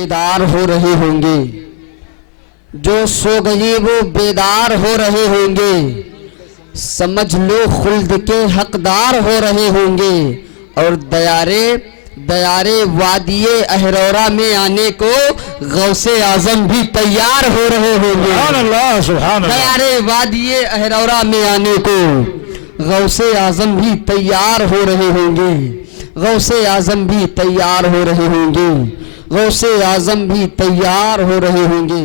बेदार हो रहे होंगे, जो सो गए वो बेदार हो रहे होंगे, समझ लो खुल्द के हकदार हो रहे होंगे। और दयारे वादिये अहरौरा में आने को गौसे आजम भी तैयार हो रहे होंगे। सुभान अल्लाह, सुभान अल्लाह। दयारे वादिये अहरौरा में आने को गौसे आजम भी तैयार हो रहे होंगे, गौसे आजम भी तैयार हो रहे होंगे, गौसे आजम भी तैयार हो रहे होंगे।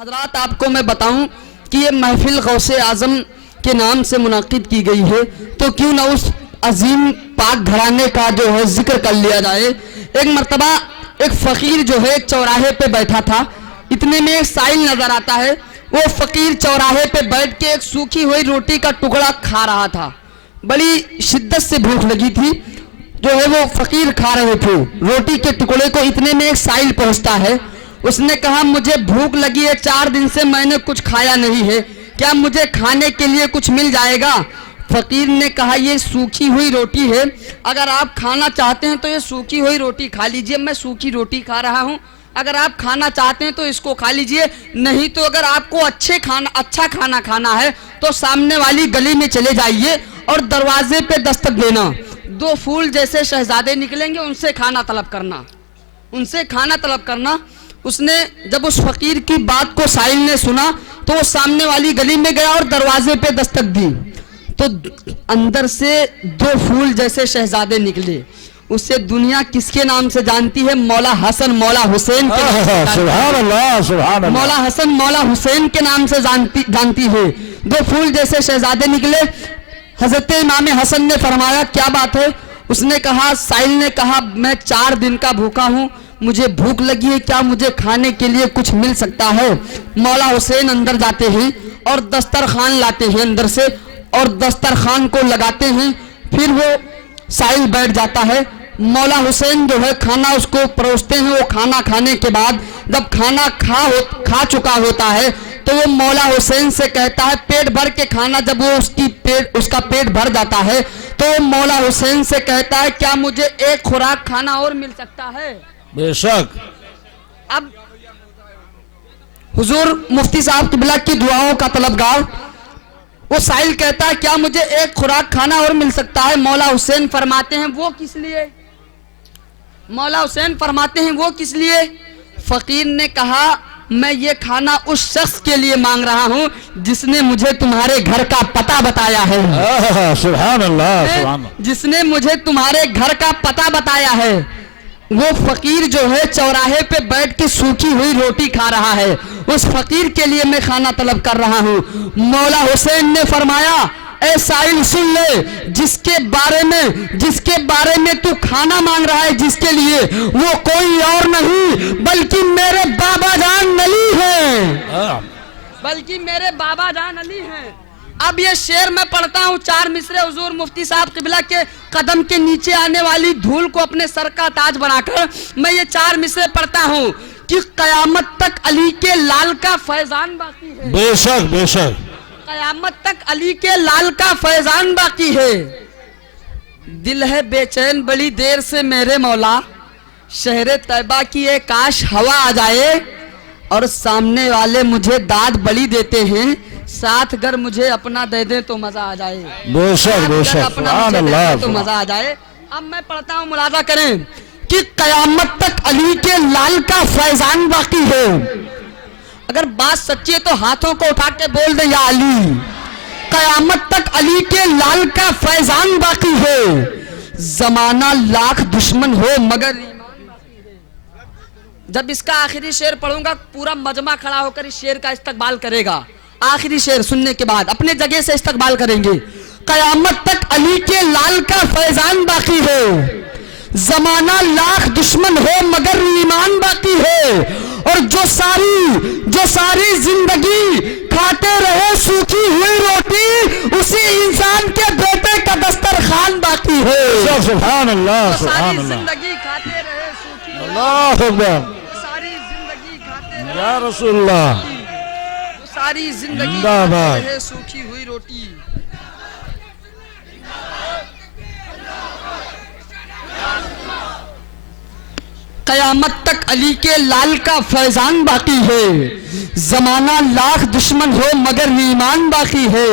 हजरात, आपको मैं बताऊं कि ये महफिल गौसे आजम के नाम से मुनाकिद की गई है, तो क्यों ना उस अजीम पाक घराने का जो है जिक्र कर लिया जाए। एक मर्तबा एक फकीर जो है चौराहे पे बैठा था, इतने में एक साइल नजर आता है। वो फकीर चौराहे पे बैठ के एक सूखी हुई रोटी का टुकड़ा खा रहा था। बड़ी शिद्दत से भूख लगी थी, जो है वो फकीर खा रहे थे रोटी के टुकड़े को। इतने में एक साइल पहुंचता है, उसने कहा मुझे भूख लगी है, 4 दिन से मैंने कुछ खाया नहीं है, क्या मुझे खाने के लिए कुछ मिल जाएगा? फकीर ने कहा ये सूखी हुई रोटी है, अगर आप खाना चाहते हैं तो ये सूखी हुई रोटी खा लीजिए, मैं सूखी रोटी खा रहा हूँ, अगर आप खाना चाहते हैं तो इसको खा लीजिए, नहीं तो अगर आपको अच्छा खाना खाना है तो सामने वाली गली में चले जाइए और दरवाजे पे दस्तक देना, 2 फूल जैसे शहजादे निकलेंगे, उनसे खाना तलब करना, उनसे खाना तलब करना। उसने जब उस फकीर की बात को साहिल ने सुना तो वो सामने वाली गली में गया और दरवाजे पे दस्तक दी, तो अंदर से 2 फूल जैसे शहजादे निकले। उससे दुनिया किसके नाम से जानती है? मौला हसन मौला हुसैन के नाम से। सुभान अल्लाह, सुभान अल्लाह। मौला हसन मौला हुसैन के नाम से जानती है। 2 फूल जैसे शहजादे निकले। हजरत इमाम हसन ने फरमाया क्या बात है? उसने कहा, साहिल ने कहा मैं 4 दिन का भूखा हूँ, मुझे भूख लगी है, क्या मुझे खाने के लिए कुछ मिल सकता है? मौला हुसैन अंदर जाते हैं और दस्तरखान लाते हैं अंदर से और दस्तरखान को लगाते हैं, फिर वो साहिल बैठ जाता है। मौला हुसैन जो है खाना उसको परोसते हैं। वो खाना खाने के बाद जब खाना खा चुका होता है तो वो मौला हुसैन से कहता है, पेट भर के खाना, जब वो उसका पेट भर जाता है तो वो मौला हुसैन से कहता है क्या मुझे एक खुराक खाना और मिल सकता है? बेशक। अब हुजूर मुफ्ती साहब किबला की दुआओं का तलबगार वो साहिल कहता है क्या मुझे एक खुराक खाना और मिल सकता है? मौला हुसैन फरमाते हैं वो किस लिए? मौला हुसैन फरमाते हैं वो किस लिए? फकीर ने कहा मैं ये खाना उस शख्स के लिए मांग रहा हूं जिसने मुझे तुम्हारे घर का पता बताया है। सुभान अल्लाह, सुभान अल्लाह। जिसने मुझे तुम्हारे घर का पता बताया है। वो फकीर जो है चौराहे पे बैठ के सूखी हुई रोटी खा रहा है, उस फकीर के लिए मैं खाना तलब कर रहा हूँ। मौला हुसैन ने फरमाया ए साहिल सुन ले, जिसके बारे में तू खाना मांग रहा है, जिसके लिए, वो कोई और नहीं बल्कि मेरे बाबा जान अली हैं, बल्कि मेरे बाबा जान अली हैं। अब ये शेर मैं पढ़ता हूँ 4 मिसरे हुजूर मुफ्ती साहब किबला के कदम के नीचे आने वाली धूल को अपने सर का ताज बनाकर मैं ये 4 मिसरे पढ़ता हूँ कि कयामत तक अली के लाल का फैजान बाकी है। बेशक, बेशक। कयामत तक अली के लाल का फैजान बाकी है। दिल है बेचैन बड़ी देर से मेरे मौला, शहरे तैबा की एक काश हवा आ जाए, और सामने वाले मुझे दाद बड़ी देते हैं, साथ अगर मुझे अपना दे दे तो मजा आ जाए। बेशक, बेशक। अपना मुझे दे दे तो मजा आ जाए। अब मैं पढ़ता हूँ, मुलाजा करें कि कयामत तक अली के लाल का फैजान बाकी है। अगर बात सच्ची है तो हाथों को उठा के बोल दे या अली। कयामत तक अली के लाल का फैजान बाकी है, जमाना लाख दुश्मन हो मगर ईमान बाकी है। जब इसका आखिरी शेर पढ़ूंगा पूरा मजमा खड़ा होकर इस शेर का इस्तकबाल करेगा। आखिरी शेर सुनने के बाद अपने जगह से इस्तकबाल करेंगे। कयामत तक अली के लाल का फैजान बाकी है, जमाना लाख दुश्मन हो मगर ईमान बाकी है, और जो सारी जिंदगी खाते रहे सूखी हुई रोटी, उसी इंसान के बेटे का दस्तरखान बाकी है। सुभान अल्लाह, सुभान अल्लाह। जिंदगी खाते रहे सूखी, अल्लाह अकबर। सारी जिंदगी खाते रहे या रसूलुल्लाह, सारी जिंदगी जिंदाबाद। खाते रहे सूखी हुई रोटी। क़यामत तक अली के लाल का फैजान बाकी है। जमाना लाख दुश्मन हो मगर ईमान बाकी है।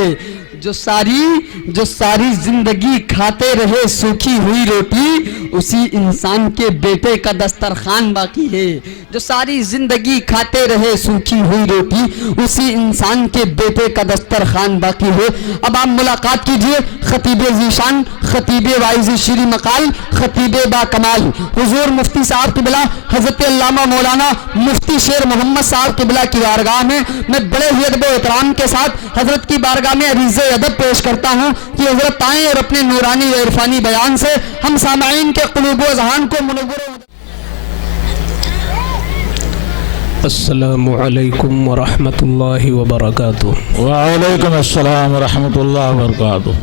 जो सारी जिंदगी खाते रहे सूखी हुई रोटी, उसी इंसान के बेटे का दस्तरखान बाकी है। जो सारी जिंदगी खाते रहे सूखी हुई रोटी, उसी इंसान के बेटे का दस्तरखान बाकी है। अब आप मुलाकात कीजिए खतीब ज़ीशान, खतीब वाइज़ श्री मकाल, खतीब बा कमाल हुजूर मुफ्ती साहब क़िबला हज़रत अल्लामा मौलाना मुफ्ती शेर मोहम्मद साहब क़िबला की बारगाह में मैं बड़े ही अदब व एहतराम के साथ हजरत की बारगाह में अरीज़े अदब पेश करता हूँ कि हजरत आएँ और अपने नूरानी व इरफानी बयान से हम सामाईन के क़ुलूब व ज़हान को मुनव्वर। अस्सलामु अलैकुम व रहमतुल्लाहि व बरकातुहू। वालेकुम अस्सलाम व रहमतुल्लाहि व बरकातुहू।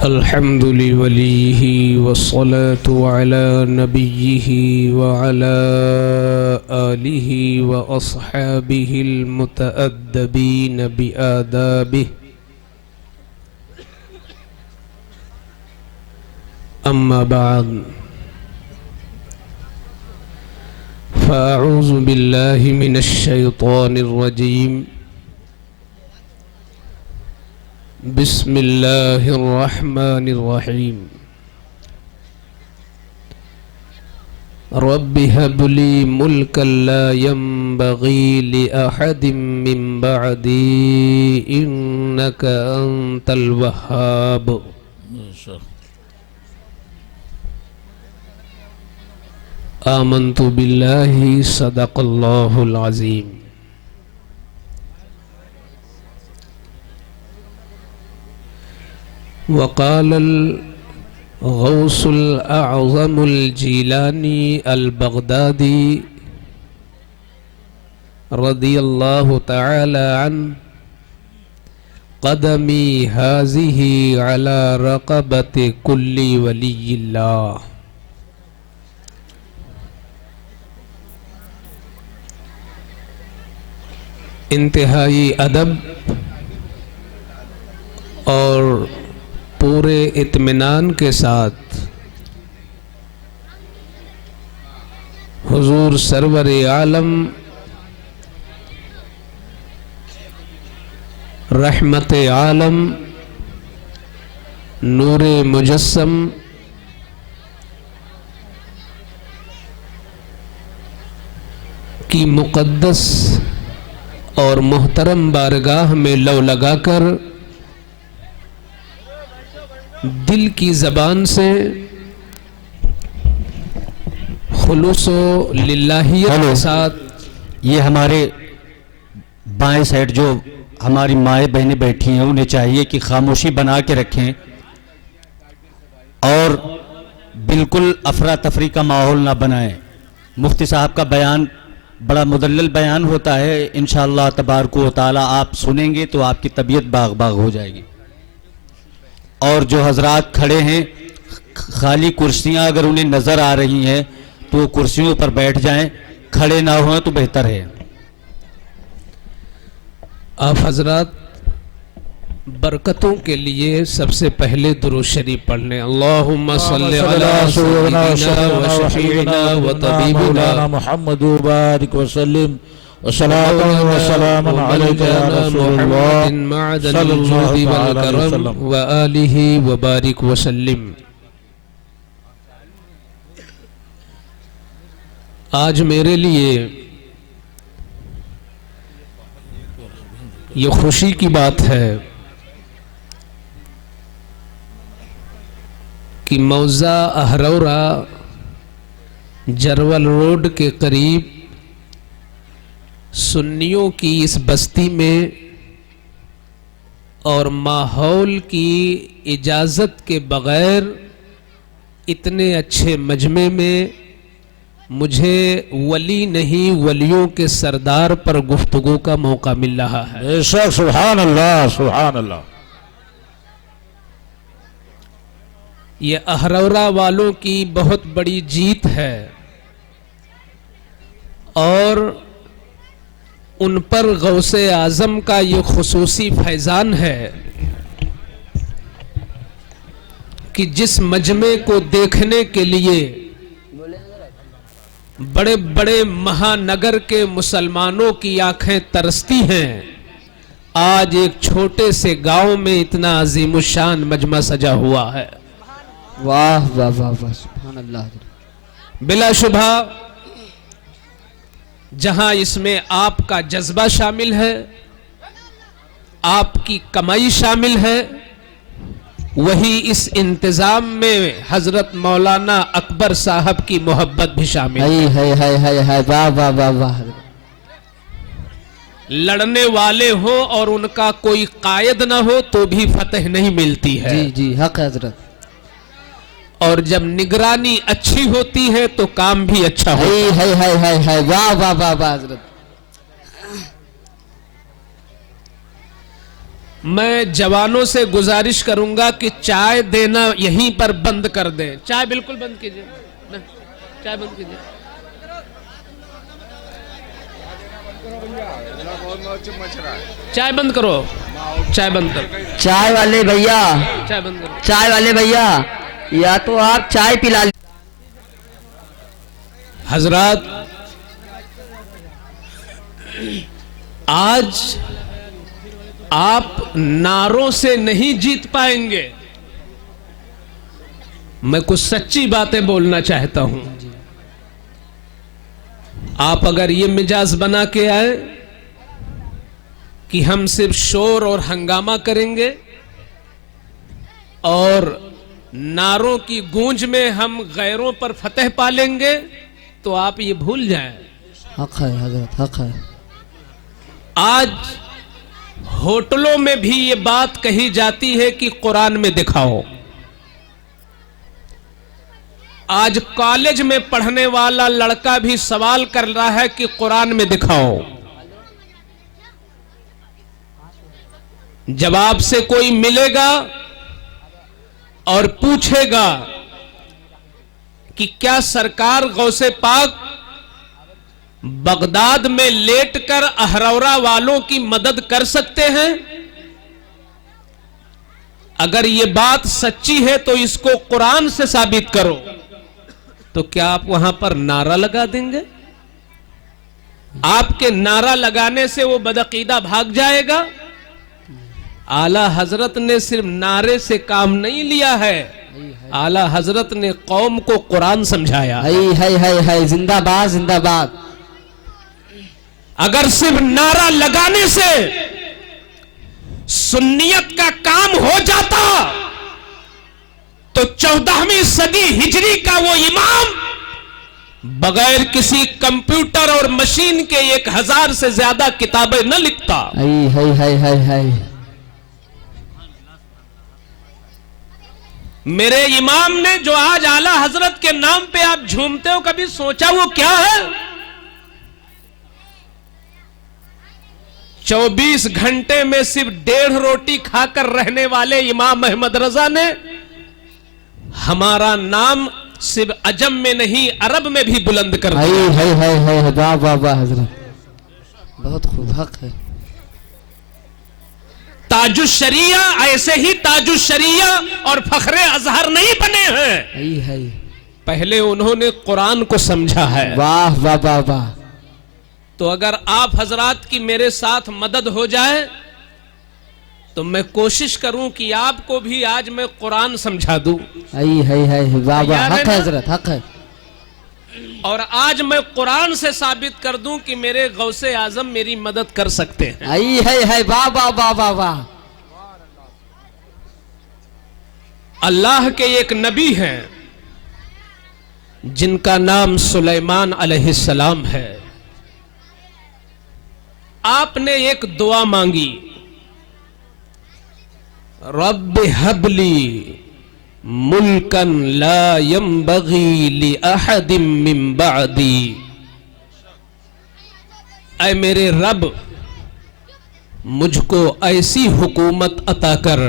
अल्हम्दुलिल्लाहि वलीही वस्सलातु अला नबिय्यिही व अला आलिही व अस्हाबिहिल मुतअद्दिबीन बिआदाबिही। अम्मा बाद फ़अऊज़ु बिल्लाहि मिनश शैतानिर रजीम। बिस्मिल्लाहिर रहमानिर रहीम। रब्बि हबली मुल्कन ला यंबगी लिअहदिम मिन बअदी इन्नका अंतल वह्हाब। आमन्तु बिल्लाहि सदक़ल्लाहुल अज़ीम। वक़ालल गौसुल अअज़मुल जीलानी अल बगदादी रदियल्लाहु तआला अन्हु क़दमी हाज़िही अला रक़बति कुल्ली वलिय्यिल्लाह। इंतहाई अदब और पूरे इत्मीनान के साथ हुजूर सरवर आलम रहमत आलम नूर मुजस्सम की मुक़द्दस और मोहतरम बारगाह में लौ लगाकर दिल की ज़बान से खुलूसो लिल्लाहियत के साथ ये हमारे बाएं साइड जो हमारी माएँ बहनें बैठी हैं उन्हें चाहिए कि खामोशी बना के रखें और बिल्कुल अफरा तफरी का माहौल ना बनाएं। मुफ्ती साहब का बयान बड़ा मुदल्लल बयान होता है। इंशाअल्लाह तबारक व तआला आप सुनेंगे तो आपकी तबीयत बाग बाग हो जाएगी। और जो हजरात खड़े हैं, खाली कुर्सियां अगर उन्हें नज़र आ रही हैं तो कुर्सियों पर बैठ जाएं, खड़े ना हों तो बेहतर है। आप हजरात बरकतों के लिए सबसे पहले दुरूद शरीफ पढ़ लें। अल्लाहुम्मा सल्लि अला सय्यिदिना व शफीइना व तबीबिना मुहम्मद व बारिक व सल्लिम व सलातन व सलामन अलैका या रसूलल्लाह सल्लल्लाहु अलैहि वसल्लम व आलिहि व बारिक व सल्लिम। आज मेरे लिए ये खुशी की बात है कि मौज़ा अहरौरा जरवल रोड के करीब सुन्नियों की इस बस्ती में और माहौल की इजाज़त के बग़ैर इतने अच्छे मजमे में मुझे वली नहीं वलियों के सरदार पर गुफ्तगू का मौका मिल रहा है। बेशक, सुभान अल्लाह, सुभान अल्लाह। ये अहरौरा वालों की बहुत बड़ी जीत है और उन पर गौसे आज़म का ये खुसूसी फैज़ान है कि जिस मजमे को देखने के लिए बड़े बड़े महानगर के मुसलमानों की आंखें तरसती हैं, आज एक छोटे से गांव में इतना अजीमुशान मजमा सजा हुआ है। वाह वाह वाह वाह, सुभान अल्लाह। बिलाशुबा जहां इसमें आपका जज्बा शामिल है, आपकी कमाई शामिल है, वही इस इंतजाम में हजरत मौलाना अकबर साहब की मोहब्बत भी शामिल है। वाह वाह वाह वाह। लड़ने वाले हो और उनका कोई कायद ना हो तो भी फतह नहीं मिलती है। जी जी, हक है हजरत। और जब निगरानी अच्छी होती है तो काम भी अच्छा होता है। वाह वाह वाह वाह हजरत। मैं जवानों से गुजारिश करूंगा कि चाय देना यहीं पर बंद कर दें। चाय बिल्कुल बंद कीजिए ना, चाय बंद कीजिए। चाय बंद करो, चाय बंद करो। चाय वाले भैया, चाय बंद करो। चाय वाले भैया, या तो आप चाय पिला। हजरात, आज आप नारों से नहीं जीत पाएंगे। मैं कुछ सच्ची बातें बोलना चाहता हूं। आप अगर ये मिजाज बना के आए कि हम सिर्फ शोर और हंगामा करेंगे और नारों की गूंज में हम गैरों पर फतह पालेंगे, तो आप ये भूल जाएं। हक है हजरत, हक है। आज होटलों में भी ये बात कही जाती है कि कुरान में दिखाओ। आज कॉलेज में पढ़ने वाला लड़का भी सवाल कर रहा है कि कुरान में दिखाओ। जब आपसे कोई मिलेगा और पूछेगा कि क्या सरकार गौसे पाक बगदाद में लेटकर अहरौरा वालों की मदद कर सकते हैं, अगर यह बात सच्ची है तो इसको कुरान से साबित करो, तो क्या आप वहां पर नारा लगा देंगे? आपके नारा लगाने से वो बदअकीदा भाग जाएगा? आला हजरत ने सिर्फ नारे से काम नहीं लिया है, आला हजरत ने कौम को कुरान समझाया। है जिंदाबाद जिंदाबाद। अगर सिर्फ नारा लगाने से सुन्नियत का काम हो जाता तो 14वीं सदी हिजरी का वो इमाम बगैर किसी कंप्यूटर और मशीन के 1000 से ज्यादा किताबें न लिखता। है। मेरे इमाम ने जो आज आला हजरत के नाम पे आप झूमते हो, कभी सोचा वो क्या है? 24 घंटे में सिर्फ 1.5 रोटी खाकर रहने वाले इमाम अहमद रजा ने हमारा नाम सिर्फ अजम में नहीं अरब में भी बुलंद कर दिया। है वाह वाह वाह हजरत, बहुत खूब, हक है। ताजुशरिया ऐसे ही ताजुशरिया और फखरे अजहर नहीं बने हैं, पहले उन्होंने कुरान को समझा है। वाह वाह वाह वाह। तो अगर आप हजरात की मेरे साथ मदद हो जाए तो मैं कोशिश करूं कि आपको भी आज मैं कुरान समझा दूं। है वाह वाह, हक है हजरत, हक है। और आज मैं कुरान से साबित कर दूं कि मेरे गौसे आजम मेरी मदद कर सकते हैं। है वाह वाह वाह वाह वाह। अल्लाह के एक नबी हैं जिनका नाम सुलेमान अलैहिस्सलाम है। आपने एक दुआ मांगी, रब्ब हबली मुल्कन ला यंबगी लि अहदिम मिन बअदी। ऐ मेरे रब, मुझको ऐसी हुकूमत अता कर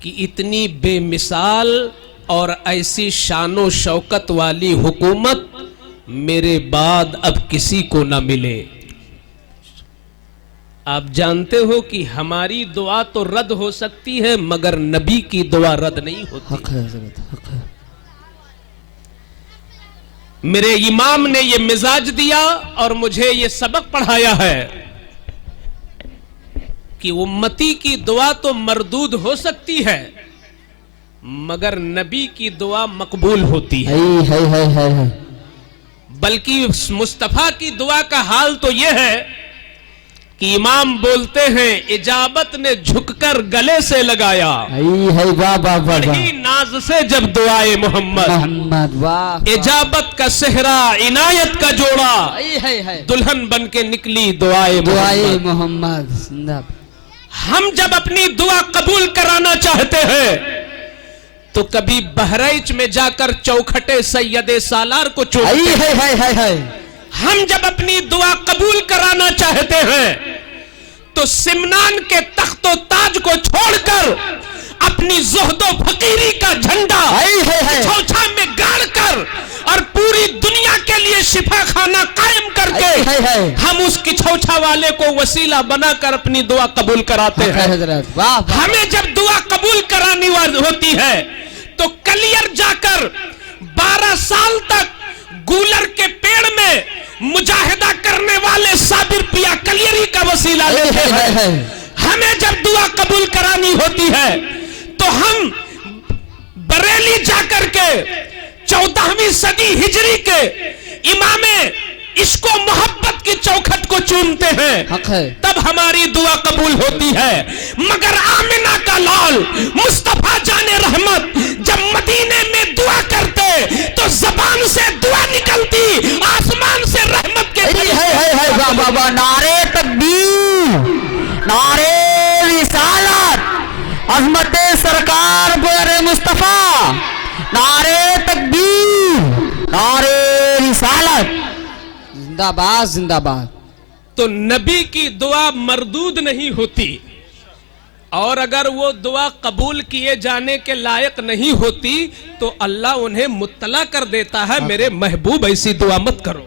कि इतनी बेमिसाल और ऐसी शानो शौकत वाली हुकूमत मेरे बाद अब किसी को ना मिले। आप जानते हो कि हमारी दुआ तो रद्द हो सकती है मगर नबी की दुआ रद्द नहीं होती। हक है हजरत, हक है। मेरे इमाम ने ये मिजाज दिया और मुझे ये सबक पढ़ाया है कि उम्मती की दुआ तो मरदूद हो सकती है मगर नबी की दुआ मकबूल होती है। है। बल्कि मुस्तफा की दुआ का हाल तो यह है कि इमाम बोलते हैं इजाबत ने झुककर गले से लगाया, बड़ी नाज से जब दुआए मोहम्मद, वाह। इजाबत का सेहरा इनायत का जोड़ा, दुल्हन बन के निकली दुआए मोहम्मद। हम जब अपनी दुआ कबूल कराना चाहते हैं तो कभी बहराइच में जाकर चौखटे सैयदे सालार को चूमते हैं। हम जब अपनी दुआ कबूल कराना चाहते हैं तो सिमनान के तख्तो ताज को छोड़कर अपनी ज़ुहदो फकीरी का झंडा छौछा में गाड़कर और पूरी दुनिया के लिए शिफा खाना कायम करके हम उस किछौछा वाले को वसीला बनाकर अपनी दुआ कबूल कराते हैं। हमें जब दुआ कबूल करानी होती है तो कलियर जाकर 12 साल तक गूलर के पेड़ में मुजाहिदा करने वाले साबिर पिया कलियरी का वसीला लेते हैं। हमें जब दुआ कबूल करानी होती है तो हम बरेली जाकर के 14वीं सदी हिजरी के इमामे इसको मोहब्बत की चौखट को चूमते हैं, तब हमारी दुआ कबूल होती है। मगर आमिना का लाल मुस्तफा जाने रहमत जब मदीने में दुआ करते तो जबान से दुआ निकलती, आसमान से रहमत के नारे तकबीर, नारे रिसालत, अज़मत सरकार पर मुस्तफा, नारे तकबीर, नारे रिसालत, जिंदाबाद जिंदाबाद। तो नबी की दुआ मरदूद नहीं होती और अगर वो दुआ कबूल किए जाने के लायक नहीं होती तो अल्लाह उन्हें मुत्तला कर देता है, मेरे महबूब ऐसी दुआ मत करो।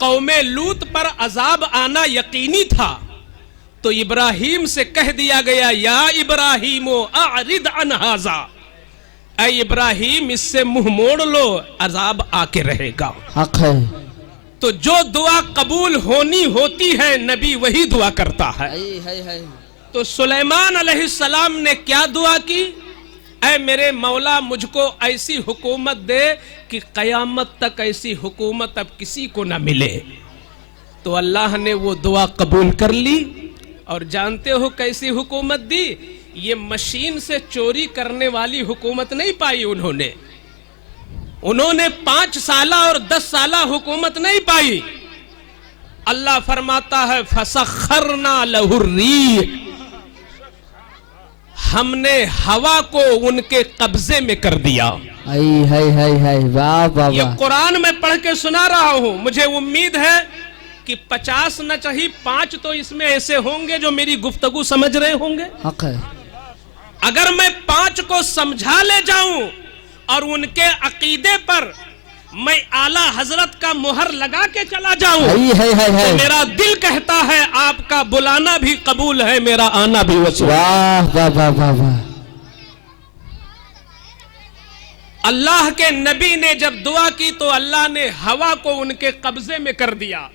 कौमे लूत पर अजाब आना यकीनी था तो इब्राहिम से कह दिया गया या इब्राहिमो अरिद अन हाज़ा, ऐ इब्राहिम इससे मुंह मोड़ लो, अजाब आके रहेगा। हक है। तो जो दुआ कबूल होनी होती है नबी वही दुआ करता है। तो सुलेमान अलैहिस्सलाम ने क्या दुआ की? ऐ मेरे मौला मुझको ऐसी हुकूमत दे कि कयामत तक ऐसी हुकूमत अब किसी को ना मिले। तो अल्लाह ने वो दुआ कबूल कर ली और जानते हो कैसी हुकूमत दी? ये मशीन से चोरी करने वाली हुकूमत नहीं पाई उन्होंने 5 साला और 10 साला हुकूमत नहीं पाई। अल्लाह फरमाता है फसखरना लहुर्रीह, हमने हवा को उनके कब्जे में कर दिया। ये कुरान में पढ़ के सुना रहा हूं, मुझे उम्मीद है कि 50 न चाहिए 5 तो इसमें ऐसे होंगे जो मेरी गुफ्तगू समझ रहे होंगे। अगर मैं 5 को समझा ले जाऊं और उनके अकीदे पर मैं आला हजरत का मुहर लगा के चला जाऊं तो मेरा दिल कहता है आपका बुलाना भी कबूल है, मेरा आना भी वसूल। अल्लाह के नबी ने जब दुआ की तो अल्लाह ने हवा को उनके कब्जे में कर दिया।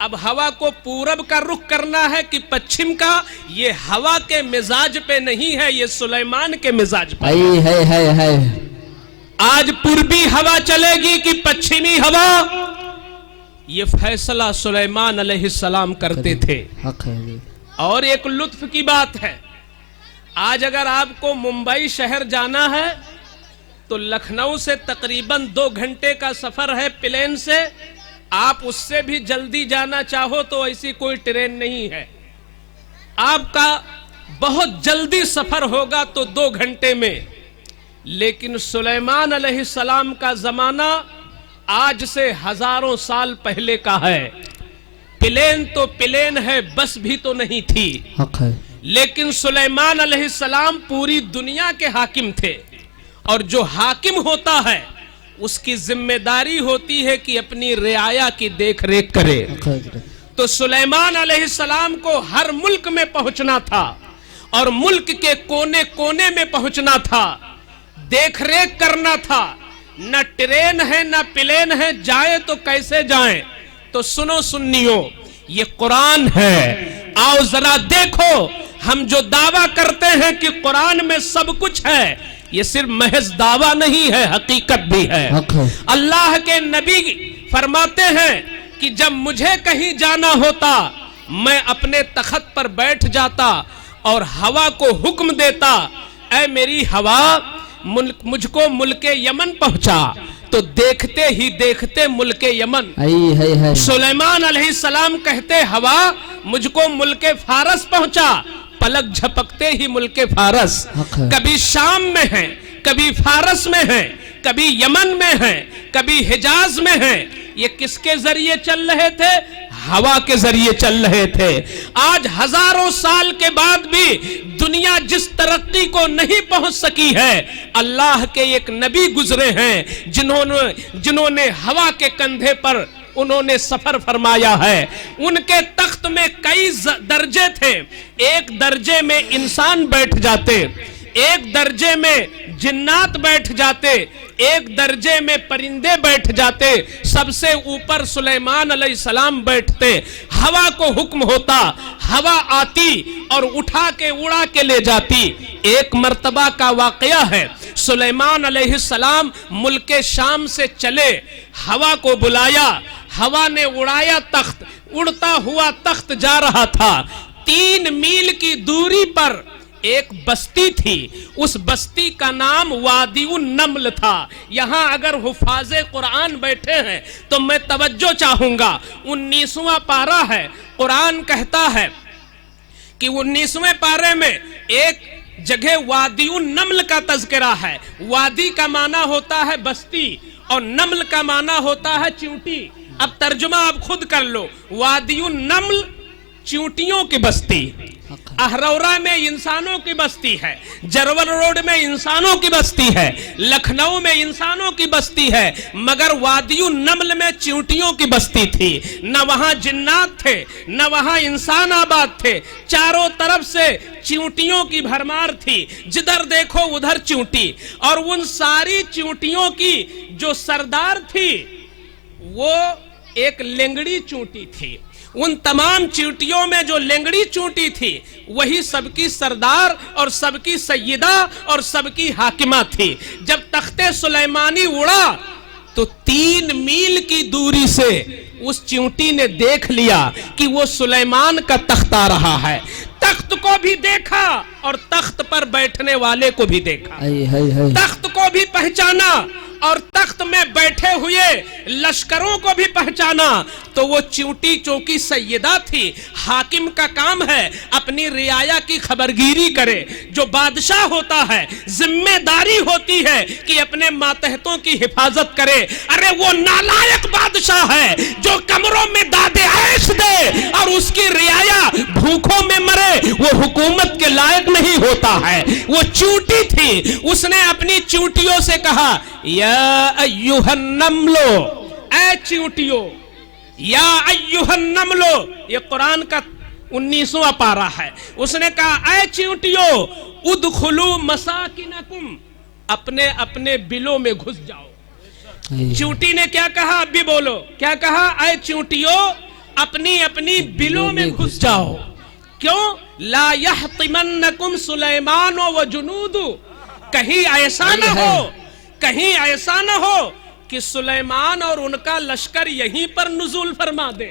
अब हवा को पूरब का रुख करना है कि पश्चिम का, ये हवा के मिजाज पे नहीं है, ये सुलेमान के मिजाज पे है। आज पूर्वी हवा चलेगी कि पश्चिमी हवा, ये फैसला सुलेमान अलैहिस्सलाम करते थे। और एक लुत्फ की बात है, आज अगर आपको मुंबई शहर जाना है तो लखनऊ से तकरीबन 2 घंटे का सफर है प्लेन से। आप उससे भी जल्दी जाना चाहो तो ऐसी कोई ट्रेन नहीं है, आपका बहुत जल्दी सफर होगा तो 2 घंटे में। लेकिन सुलेमान अलैहिस्सलाम का जमाना आज से हजारों साल पहले का है। प्लेन तो प्लेन है, बस भी तो नहीं थी। लेकिन सुलेमान अलैहिस्सलाम पूरी दुनिया के हाकिम थे और जो हाकिम होता है उसकी जिम्मेदारी होती है कि अपनी रियाया की देख रेख करे। तो सुलेमान अलैहिस्सलाम को हर मुल्क में पहुंचना था और मुल्क के कोने कोने में पहुंचना था, देखरेख करना था। न ट्रेन है न प्लेन है, जाए तो कैसे जाए। तो सुनो सुन्नियों, ये कुरान है। आओ जरा देखो, हम जो दावा करते हैं कि कुरान में सब कुछ है, ये सिर्फ महज दावा नहीं है, हकीकत भी है। अल्लाह के नबी फरमाते हैं कि जब मुझे कहीं जाना होता, मैं अपने तख्त पर बैठ जाता और हवा को हुक्म देता, ऐ मेरी हवा मुझको मुल्के यमन पहुंचा। तो देखते ही देखते मुल्के यमन, सुलेमान अलैहिस्सलाम कहते हवा मुझको मुल्के फारस पहुंचा, पलक झपकते ही मुल्के फारस। कभी शाम में है, कभी फारस में है, कभी यमन में है, कभी हिजाज में है। ये किसके जरिए चल रहे थे? हवा के जरिए चल रहे थे। आज हजारों साल के बाद भी दुनिया जिस तरक्की को नहीं पहुंच सकी है, अल्लाह के एक नबी गुजरे हैं जिन्होंने हवा के कंधे पर उन्होंने सफर फरमाया है। उनके तख्त में कई दर्जे थे। एक दर्जे में इंसान बैठ जाते, एक दर्जे में जिन्नात बैठ जाते, एक दर्जे में परिंदे बैठ जाते, सबसे ऊपर सुलेमान अलैहिस्सलाम बैठते। हवा को हुक्म होता, हवा आती और उठा के उड़ा के ले जाती। एक मर्तबा का वाकया है, सुलेमान अलैहिस्सलाम मुल्के शाम से चले, हवा को बुलाया, हवा ने उड़ाया तख्त, उड़ता हुआ तख्त जा रहा था। 3 मील की दूरी पर एक बस्ती थी, उस बस्ती का नाम वादिउन नम्ल था। यहां अगर हुफाजे कुरान बैठे हैं तो मैं तवज्जो चाहूंगा। 19वां पारा है, कुरान कहता है कि 19वें पारे में एक जगह वादिउन नम्ल का तज़किरा है। वादी का माना होता है बस्ती और नम्ल का माना होता है चींटी। अब तर्जुमा आप खुद कर लो, वादिउन नम्ल चींटियों की बस्ती, अहरौरा में इंसानों की बस्ती है, जरवल रोड में इंसानों की बस्ती है, लखनऊ में इंसानों की बस्ती है, मगर वादियुन नम्ल में चींटियों की बस्ती थी। न वहां जिन्नात थे, न वहां इंसान आबाद थे, चारों तरफ से चींटियों की भरमार थी, जिधर देखो उधर चींटी। और उन सारी चींटियों की जो सरदार थी वो एक लेंगड़ी चींटी थी। उन तमाम चींटियों में जो लेंगड़ी चींटी थी वही सबकी सरदार और सबकी सैयदा और सबकी हाकिमा थी। जब तख्ते सुलेमानी उड़ा तो 3 मील की दूरी से उस चींटी ने देख लिया कि वो सुलेमान का तख्त आ रहा है। तख्त को भी देखा और तख्त पर बैठने वाले को भी देखा, तख्त को भी पहचाना और तख्त में बैठे हुए लश्करों को भी पहचाना। तो वो चींटी चौकी सैयदा थी। हाकिम का काम है अपनी रियाया की खबरगिरी करे। जो बादशाह होता है जिम्मेदारी होती है कि अपने मातहतों की हिफाजत करे। अरे वो नालायक बादशाह है जो कमरों में दादे ऐश दे और उसकी रियाया भूखों में मरे, वो हुकूमत के लायक नहीं होता है। वो चींटी थी, उसने अपनी चींटियों से कहा, या अय्युहन नम्लो, ऐ चींटियों, या अय्युहन नम्लो। ये कुरान का 19वां पारा है। उसने कहा, ऐ चींटियों, उदखुलू मसाकिनकुम, अपने अपने बिलों में घुस जाओ। चींटी ने क्या कहा? अब भी बोलो, क्या कहा? ऐ चींटियों, अपनी अपनी बिलों में घुस जाओ। क्यों? ला यहतिमन्नकुम सुलेमान व जुनूदु, कहीं ऐसा न हो, कहीं ऐसा न हो कि सुलेमान और उनका लश्कर यहीं पर नुज़ूल फरमा दे,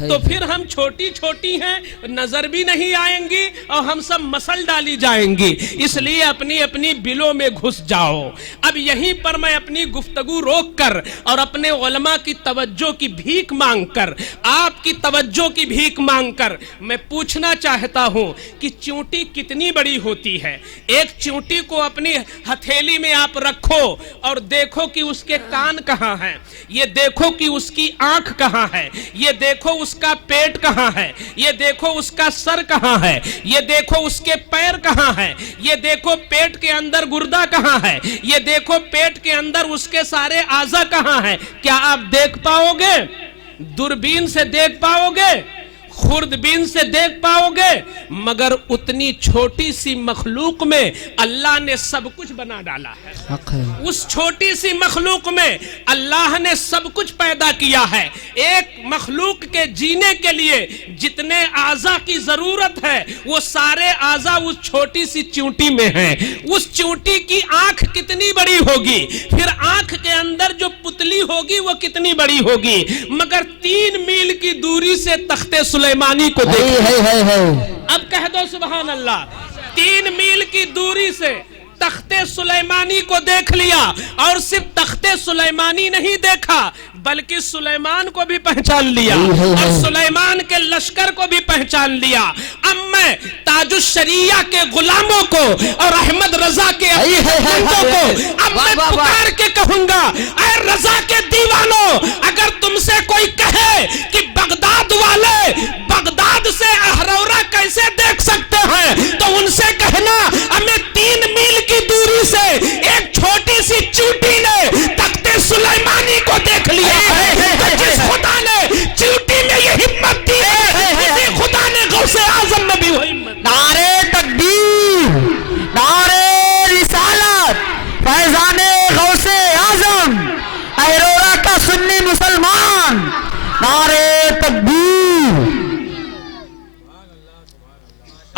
तो फिर हम छोटी छोटी हैं, नजर भी नहीं आएंगी और हम सब मसल डाली जाएंगी। इसलिए अपनी अपनी बिलों में घुस जाओ। अब यहीं पर मैं अपनी गुफ्तगू रोक कर और अपने उलमा की तवज्जो की भीख मांग कर, आपकी तवज्जो की भीख मांग कर मैं पूछना चाहता हूं कि चींटी कितनी बड़ी होती है। एक चींटी को अपनी हथेली में आप रखो और देखो कि उसके कान कहां है, ये देखो कि उसकी आंख कहां है, ये देखो उसका पेट कहां है, ये देखो उसका सर कहां है, ये देखो उसके पैर कहां है, ये देखो पेट के अंदर गुर्दा कहां है, ये देखो पेट के अंदर उसके सारे आज़ा कहां है। क्या आप देख पाओगे? दूरबीन से देख पाओगे? खुर्दबीन से देख पाओगे, मगर उतनी छोटी सी मखलूक में अल्लाह ने सब कुछ बना डाला है। उस छोटी सी मखलूक में अल्लाह ने सब कुछ पैदा किया है। एक मखलूक के जीने के लिए जितने आज़ा की जरूरत है वो सारे आज़ा उस छोटी सी चूंटी में हैं। उस चूंटी की आंख कितनी बड़ी होगी, फिर आंख के अंदर जो पुतली होगी वो कितनी बड़ी होगी, मगर 3 मील की दूरी से तख्ते सुलेमानी को देखो। अब कह दो सुभान अल्लाह। 3 मील की दूरी से तख्ते सुलेमानी को देख लिया, और सिर्फ तख्ते सुलेमानी नहीं देखा बल्कि सुलेमान को भी पहचान लिया और सुलेमान के लश्कर को भी पहचान लिया। अब मैं ताजुश्शरिया के गुलामों को और अहमद रजा के बंदों को अब मैं पुकार के कहूंगा, ऐ रजा के दीवानों, अगर तुमसे कोई कहे कि बगदाद वाले बगदाद से अहरौरा कैसे देख सकते हैं, तो उनसे कहना हमें 3 मील की दूरी से एक छोटी सी चूंटी ने तख्ते सुलेमानी को देख लिया है। तो जिस खुदा ने चूंटी में ये हिम्मत दी है, उसी खुदा ने गौसे आजम में भी वो हिम्मत। नारे तकबीर, नारे रिसालत, फैजाने गौसे आजम, अहरोरा का सुन्नी मुसलमान, नारे तकबीर।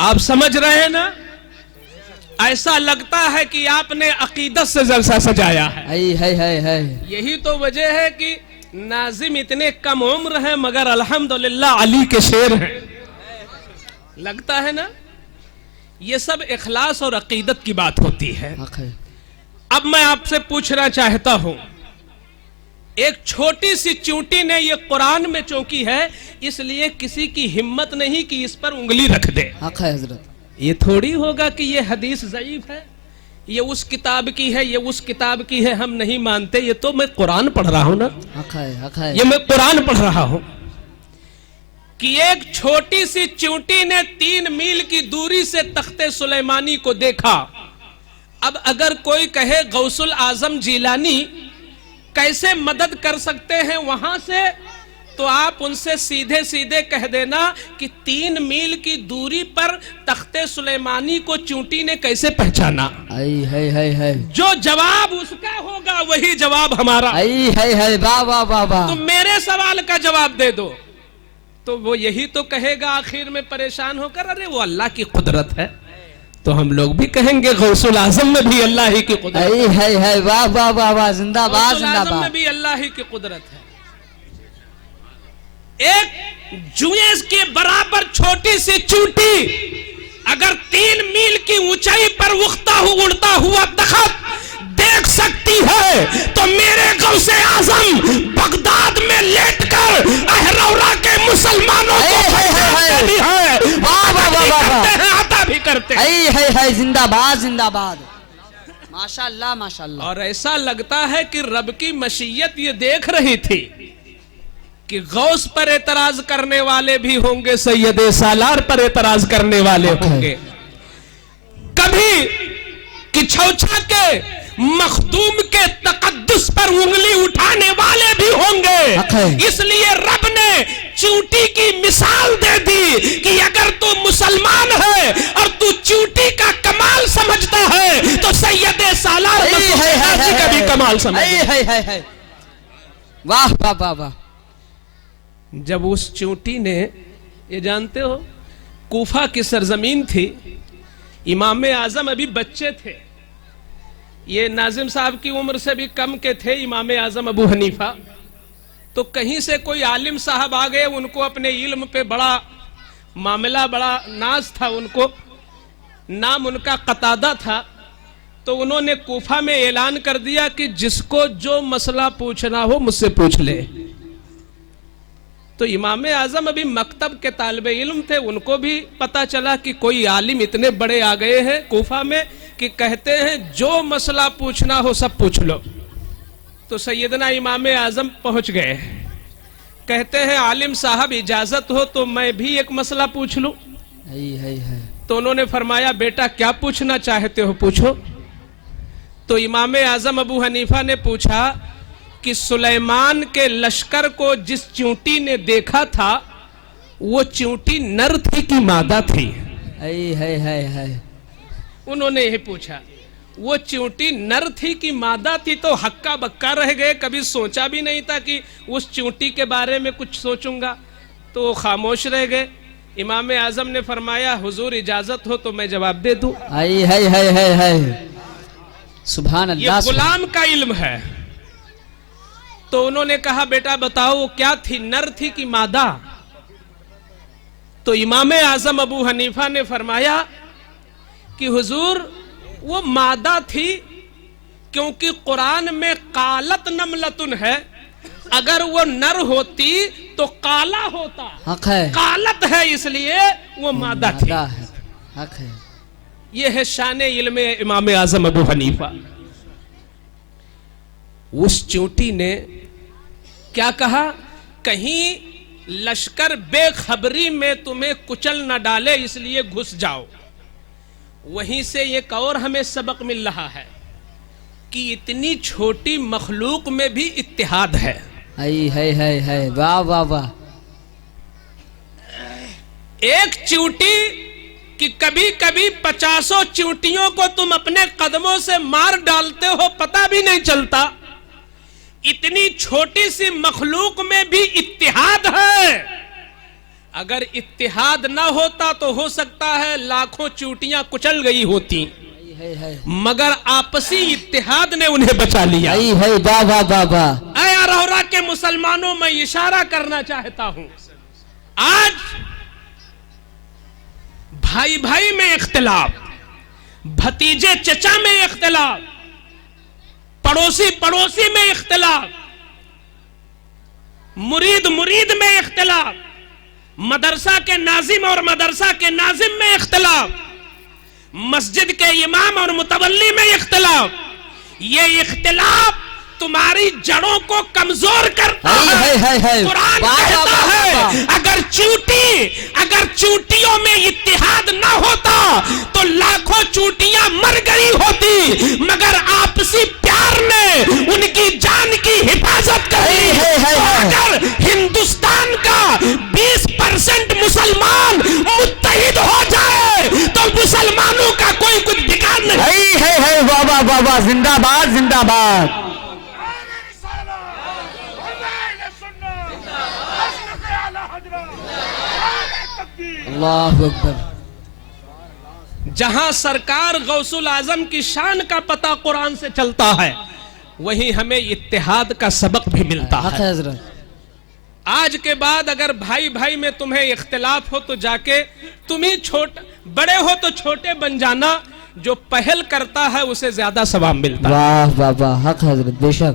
आप समझ रहे हैं ना? ऐसा लगता है कि आपने अकीदत से जलसा सजाया है। यही तो वजह है कि नाजिम इतने कम उम्र है मगर अल्हम्दुलिल्लाह अली के शेर हैं। लगता है ना? ये सब इखलास और अकीदत की बात होती है। अब मैं आपसे पूछना चाहता हूं, एक छोटी सी चूंटी ने ये कुरान में चौंकी है, इसलिए किसी की हिम्मत नहीं कि इस पर उंगली रख दे। हजरत, ये थोड़ी होगा कि ये हदीस ज़ईफ है, ये उस किताब की है, ये उस किताब की है, हम नहीं मानते। ये तो मैं कुरान पढ़ रहा हूं ना, ये मैं कुरान पढ़ रहा हूं कि एक छोटी सी चूंटी ने 3 मील की दूरी से तख्ते सुलेमानी को देखा। अब अगर कोई कहे गौसुल आजम जीलानी कैसे मदद कर सकते हैं वहां से, तो आप उनसे सीधे सीधे कह देना कि 3 मील की दूरी पर तख्ते सुलेमानी को चूंटी ने कैसे पहचाना। जो जवाब उसका होगा वही जवाब हमारा। तो मेरे सवाल का जवाब दे दो, तो वो यही तो कहेगा आखिर में परेशान होकर, अरे वो अल्लाह की कुदरत है। तो हम लोग भी कहेंगे गौसुल आजम में भी अल्लाह ही की कुदरत है। वाह वाह वाह वाह, जिंदाबाद जिंदाबाद। में भी अल्लाह ही की कुदरत है। एक जुए के बराबर छोटी सी चूंटी अगर 3 मील की ऊंचाई पर उड़ता हुआ तख्त देख सकती है, तो मेरे गौसे आजम बगदाद में लेटकर अहरौरा के मुसलमानों को भी है, आता भी करते हैं। जिंदाबाद जिंदाबाद, माशाअल्लाह माशाअल्लाह। और ऐसा लगता है कि रब की मशीयत ये देख रही थी कि गौस पर एतराज करने वाले भी होंगे, सैयदे सालार पर एतराज करने वाले होंगे, कभी किछौछा के मखदूम के तकद्दुस पर उंगली उठाने वाले भी होंगे। इसलिए रब ने चूंटी की मिसाल दे दी कि अगर तू मुसलमान है और तू चूंटी का कमाल समझता है, तो सैयदे सालार का भी कमाल समझ। वाह वाह वाह वाह। जब उस चूंटी ने, ये जानते हो कूफा की सरजमीन थी, इमाम आजम अभी बच्चे थे, ये नाजिम साहब की उम्र से भी कम के थे इमाम आजम अबू हनीफा। तो कहीं से कोई आलिम साहब आ गए, उनको अपने इल्म पे बड़ा मामला, बड़ा नाज था उनको, नाम उनका कतादा था। तो उन्होंने कूफा में ऐलान कर दिया कि जिसको जो मसला पूछना हो मुझसे पूछ ले। तो इमाम आजम अभी मकतब के तालिबे इल्म थे, उनको भी पता चला कि कोई आलिम इतने बड़े आ गए हैं कूफा में कि कहते हैं जो मसला पूछना हो सब पूछ लो। तो सैयदना इमाम आजम पहुंच गए, कहते हैं आलिम साहब इजाजत हो तो मैं भी एक मसला पूछ लूं। तो उन्होंने फरमाया बेटा क्या पूछना चाहते हो पूछो। तो इमाम आजम अबू हनीफा ने पूछा कि सुलेमान के लश्कर को जिस चूंटी ने देखा था वो चींटी नर थी कि मादा थी? है उन्होंने यही पूछा। वो चींटी नर थी कि मादा थी? तो हक्का बक्का रह गए, कभी सोचा भी नहीं था कि उस चींटी के बारे में कुछ सोचूंगा, तो खामोश रह गए। इमाम आजम ने फरमाया, हुजूर इजाजत हो तो मैं जवाब दे दूं। है सुभान ये अल्लाह। गुलाम का इल्म है। तो उन्होंने कहा, बेटा बताओ वो क्या थी, नर थी कि मादा? तो इमाम आजम अबू हनीफा ने फरमाया कि हुजूर वो मादा थी, क्योंकि कुरान में कालत नमलतुन है, अगर वो नर होती तो काला होता। हक है, कालत है इसलिए वो मादा थी। हक है। ये है शान इल्म इमाम आजम अबू हनीफा। उस चींटी ने क्या कहा, कहीं लश्कर बेखबरी में तुम्हें कुचल न डाले इसलिए घुस जाओ। वहीं से एक और हमें सबक मिल रहा है कि इतनी छोटी मखलूक में भी इत्तेहाद है। है वाह वाह वाह। एक चींटी कि कभी कभी 50 चींटियों को तुम अपने कदमों से मार डालते हो, पता भी नहीं चलता। इतनी छोटी सी मखलूक में भी इत्तेहाद है। अगर इत्तेहाद ना होता तो हो सकता है लाखों चींटियां कुचल गई होती, मगर आपसी इत्तेहाद ने उन्हें बचा लिया। है वाह वाह वाह वाह। ऐ अरोरा के मुसलमानों, मैं इशारा करना चाहता हूं, आज भाई भाई में इख्तिलाफ, भतीजे चचा में इख्तिलाफ, पड़ोसी पड़ोसी में इख्तिलाफ, मुरीद मुरीद में इख्तिलाफ, मदरसा के नाजिम और मदरसा के नाजिम में इख्तिलाफ, मस्जिद के इमाम और मुतवल्ली में इख्तिलाफ। ये इख्तिलाफ तुम्हारी जड़ों को कमजोर करता है। कुरान कहता है अगर चींटियों में इत्तेहाद ना होता तो लाखों चींटियां मर गई होती, मगर आपसी प्यार ने उनकी जान की हिफाजत करी है। अगर हिंदुस्तान का 20% मुसलमान मुत्तहिद हो जाए तो मुसलमानों का कोई कुछ बिगाड़ नहीं है। वाह वाह वाह वाह, जिंदाबाद जिंदाबाद। अल्लाहु अकबर। जहां सरकार गौसुल आजम की शान का पता कुरान से चलता है, वहीं हमें इत्तेहाद का सबक भी मिलता है। आज के बाद अगर भाई भाई में तुम्हें इख्तिलाफ हो तो जाके तुम ही बड़े हो तो छोटे बन जाना, जो पहल करता है उसे ज्यादा सवाब मिलता है। वाह वाह वाह, हक हजरत, बेशक।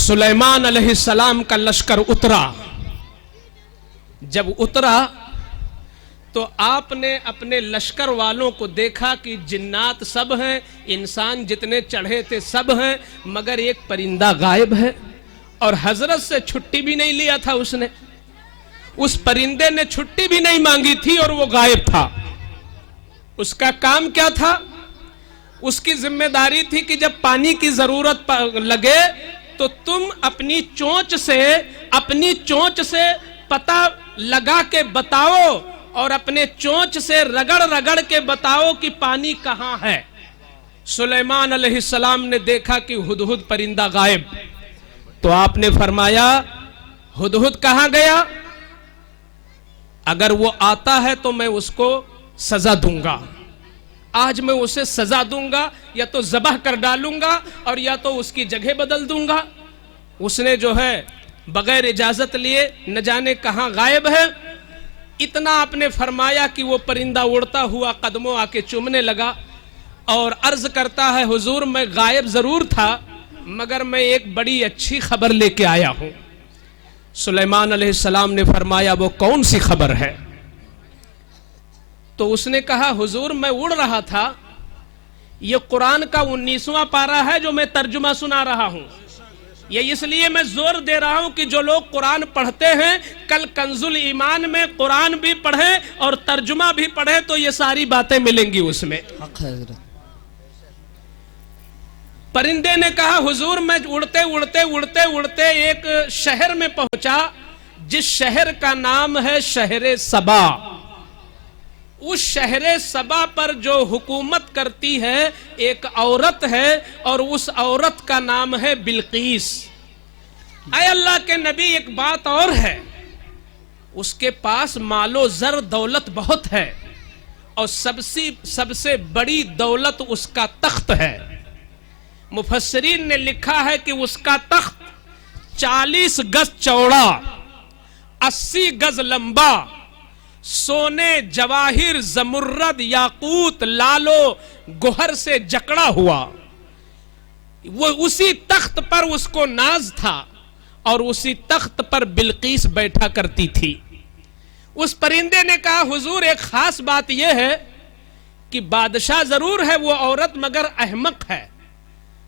सुलेमान अलैहिस्सलाम का लश्कर उतरा। जब उतरा तो आपने अपने लश्कर वालों को देखा कि जिन्नात सब हैं, इंसान जितने चढ़े थे सब हैं, मगर एक परिंदा गायब है। और हजरत से छुट्टी भी नहीं लिया था उसने, उस परिंदे ने छुट्टी भी नहीं मांगी थी और वो गायब था। उसका काम क्या था? उसकी जिम्मेदारी थी कि जब पानी की जरूरत लगे तो तुम अपनी चोंच से पता लगा के बताओ और अपने चोंच से रगड़ रगड़ के बताओ कि पानी कहां है। सुलेमान अलैहिस्सलाम ने देखा कि हुदहुद परिंदा गायब, तो आपने फरमाया, हुदहुद कहां गया? अगर वो आता है तो मैं उसको सजा दूंगा। आज मैं उसे सजा दूंगा, या तो जबह कर डालूंगा और या तो उसकी जगह बदल दूंगा। उसने जो है बगैर इजाजत लिए न जाने कहां गायब है। इतना आपने फरमाया कि वो परिंदा उड़ता हुआ कदमों आके चूमने लगा और अर्ज करता है, हुजूर मैं गायब जरूर था, मगर मैं एक बड़ी अच्छी खबर लेके आया हूं। सुलेमान अलैहिस्सलाम ने फरमाया, वो कौन सी खबर है? तो उसने कहा, हुजूर मैं उड़ रहा था, ये कुरान का 19वां पारा है जो मैं तर्जुमा सुना रहा हूं। ये इसलिए मैं जोर दे रहा हूं कि जो लोग कुरान पढ़ते हैं, कल कंजुल ईमान में कुरान भी पढ़े और तर्जुमा भी पढ़े तो ये सारी बातें मिलेंगी उसमें। परिंदे ने कहा, हुजूर मैं उड़ते उड़ते उड़ते उड़ते एक शहर में पहुंचा जिस शहर का नाम है शहर सबा, उस शहर सबा पर जो हुकूमत करती है एक औरत है और उस औरत का नाम है बिल्कीस। ऐ अल्लाह के नबी, एक बात और है, उसके पास मालो जर दौलत बहुत है और सबसे बड़ी दौलत उसका तख्त है। मुफस्सिरीन ने लिखा है कि उसका तख्त 40 गज चौड़ा, 80 गज लंबा, सोने, जवाहिर, जमुर्रद, याकूत, लालो, गोहर से जकड़ा हुआ। वो उसी तख्त पर उसको नाज था और उसी तख्त पर बिल्कीस बैठा करती थी। उस परिंदे ने कहा, हुजूर एक खास बात यह है कि बादशाह जरूर है वो औरत, मगर अहमक है।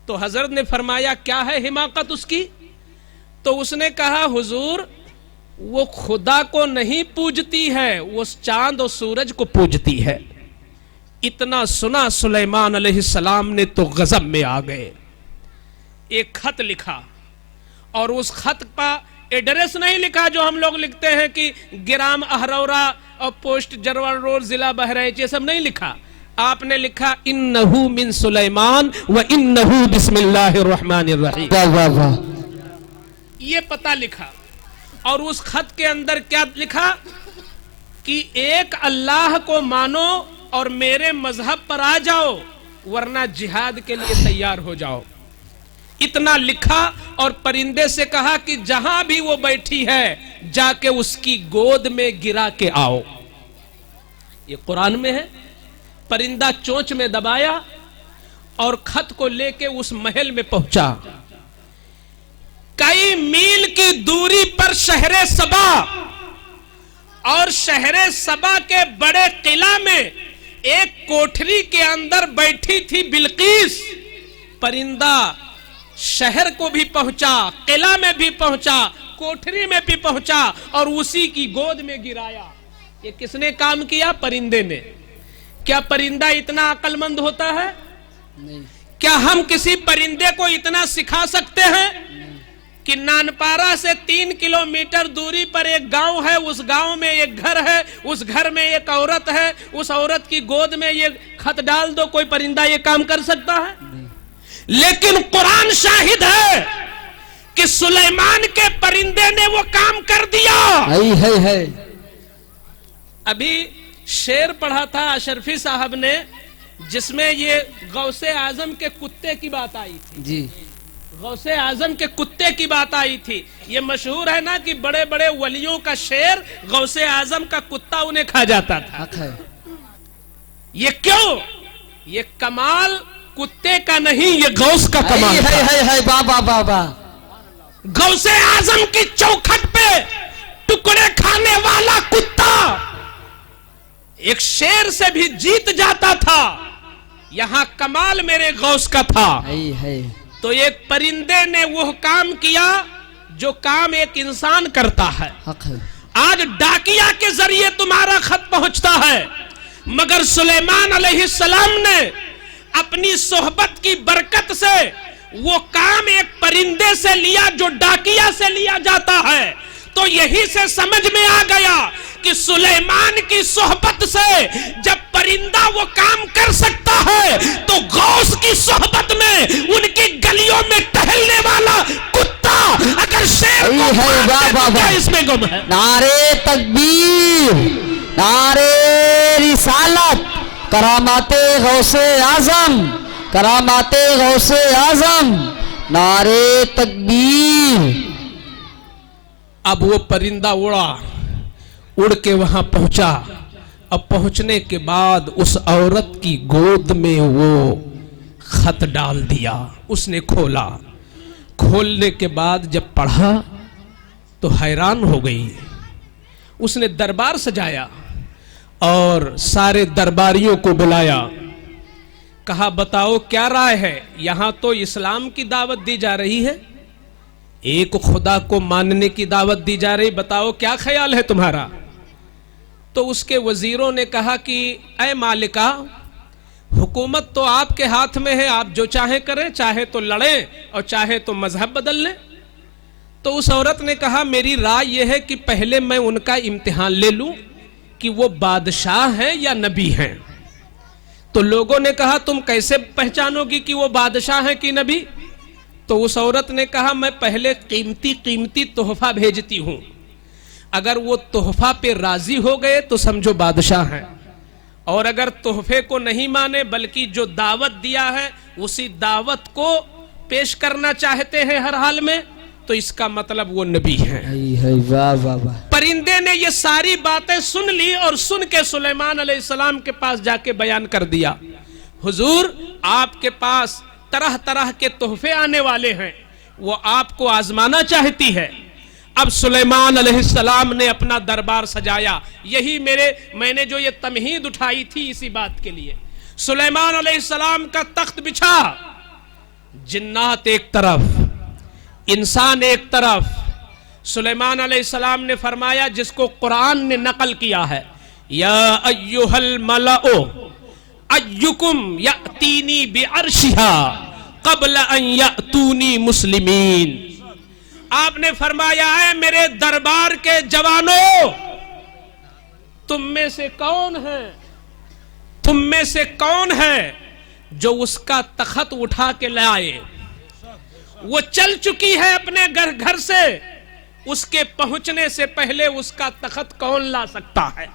तो हजरत ने फरमाया, क्या है हिमाकत उसकी? तो उसने कहा, हुजूर वो खुदा को नहीं पूजती है, वो चांद और सूरज को पूजती है। इतना सुना सुलेमान अलैहिस्सलाम ने तो गजब में आ गए। एक खत लिखा और उस खत का एड्रेस नहीं लिखा जो हम लोग लिखते हैं कि ग्राम अहरौरा और पोस्ट जरवान रोड, जिला बहराइच, ये सब नहीं लिखा। आपने लिखा इन्नहु मिन सुलेमान व इन्नहु बिस्मिल्लाहिर रहमानिर रहीम। वाह वाह वाह। ये पता लिखा और उस खत के अंदर क्या लिखा कि एक अल्लाह को मानो और मेरे मजहब पर आ जाओ, वरना जिहाद के लिए तैयार हो जाओ। इतना लिखा और परिंदे से कहा कि जहां भी वो बैठी है जाके उसकी गोद में गिरा के आओ। ये कुरान में है। परिंदा चोंच में दबाया और खत को लेके उस महल में पहुंचा। कई मील की दूरी पर शहरे सबा, और शहरे सबा के बड़े किला में एक कोठरी के अंदर बैठी थी बिल्कीस। परिंदा शहर को भी पहुंचा, किला में भी पहुंचा, कोठरी में भी पहुंचा और उसी की गोद में गिराया। ये किसने काम किया? परिंदे ने। क्या परिंदा इतना अक्लमंद होता है? नहीं। क्या हम किसी परिंदे को इतना सिखा सकते हैं कि नानपारा से 3 किलोमीटर दूरी पर एक गांव है, उस गांव में एक घर है, उस घर में एक औरत है, उस औरत की गोद में ये खत डाल दो, कोई परिंदा ये काम कर सकता है? लेकिन कुरान शाहिद है कि सुलेमान के परिंदे ने वो काम कर दिया। है। अभी शेर पढ़ा था अशरफी साहब ने, जिसमें ये गौसे आजम के कुत्ते की बात आई थी। जी, गौसे आजम के कुत्ते की बात आई थी। ये मशहूर है ना कि बड़े बड़े वलियों का शेर गौसे आजम का कुत्ता उन्हें खा जाता था। हक है। ये क्यों? ये कमाल कुत्ते का नहीं, ये गौस का कमाल था। है। वाह वाह वाह वाह। गौसे आजम की चौखट पे टुकड़े खाने वाला कुत्ता एक शेर से भी जीत जाता था। यहां कमाल मेरे गौस का था। है। तो एक परिंदे ने वो काम किया जो काम एक इंसान करता है। हक है। आज डाकिया के जरिए तुम्हारा खत पहुंचता है, मगर सुलेमान अलैहिस्सलाम ने अपनी सोहबत की बरकत से वो काम एक परिंदे से लिया जो डाकिया से लिया जाता है। तो यही से समझ में आ गया कि सुलेमान की सोहबत से जब परिंदा वो काम कर सकता है, तो गौस की सोहबत में उनकी गलियों में टहलने वाला कुत्ता अगर शेर को मार दे तो क्या इसमें गुम है? नारे तकबीर, नारे रिसालत, करामाते गौसे आजम, करामाते गौसे आजम, नारे तकबीर। अब वो परिंदा उड़ के वहां पहुंचा। अब पहुंचने के बाद उस औरत की गोद में वो खत डाल दिया। उसने खोला। खोलने के बाद जब पढ़ा तो हैरान हो गई। उसने दरबार सजाया और सारे दरबारियों को बुलाया। कहा, बताओ क्या राय है? यहां तो इस्लाम की दावत दी जा रही है, एक खुदा को मानने की दावत दी जा रही, बताओ क्या ख्याल है तुम्हारा? तो उसके वजीरों ने कहा कि ऐ मालिका, हुकूमत तो आपके हाथ में है, आप जो चाहे करें, चाहे तो लड़ें और चाहे तो मजहब बदल लें। तो उस औरत ने कहा मेरी राय यह है कि पहले मैं उनका इम्तिहान ले लूं कि वो बादशाह हैं या नबी हैं। तो लोगों ने कहा तुम कैसे पहचानोगी कि वो बादशाह हैं कि नबी? तो उस औरत ने कहा मैं पहले कीमती कीमती तोहफा भेजती हूं, अगर वो तोहफा पे राजी हो गए तो समझो बादशाह हैं, और अगर तोहफे को नहीं माने बल्कि जो दावत दिया है उसी दावत को पेश करना चाहते हैं हर हाल में, तो इसका मतलब वो नबी हैं। वाह वाह वाह। परिंदे ने ये सारी बातें सुन ली और सुन के सुलेमान अलैहिस्सलाम के पास जाके बयान कर दिया, हुजूर आपके पास तरह तरह के तोहफे आने वाले हैं, वो आपको आजमाना चाहती है। अब सुलेमान अलैहिस्सलाम ने अपना दरबार सजाया। यही मैंने जो ये तमहीद उठाई थी इसी बात के लिए। सुलेमान अलैहिस्सलाम का तख्त बिछा, जिन्नात एक तरफ, इंसान एक तरफ। सुलेमान अलैहिस्सलाम ने फरमाया, जिसको कुरान ने नकल किया है, या अय्युहल मलाओ अय्युकुम यातीनी बिअर्शिहा क़ब्ल अन यातूनी मुस्लिमीन। आपने फरमाया है मेरे दरबार के जवानों, तुम में से कौन है जो उसका तख्त उठा के लाए? वो चल चुकी है अपने घर से, उसके पहुंचने से पहले उसका तख्त कौन ला सकता है?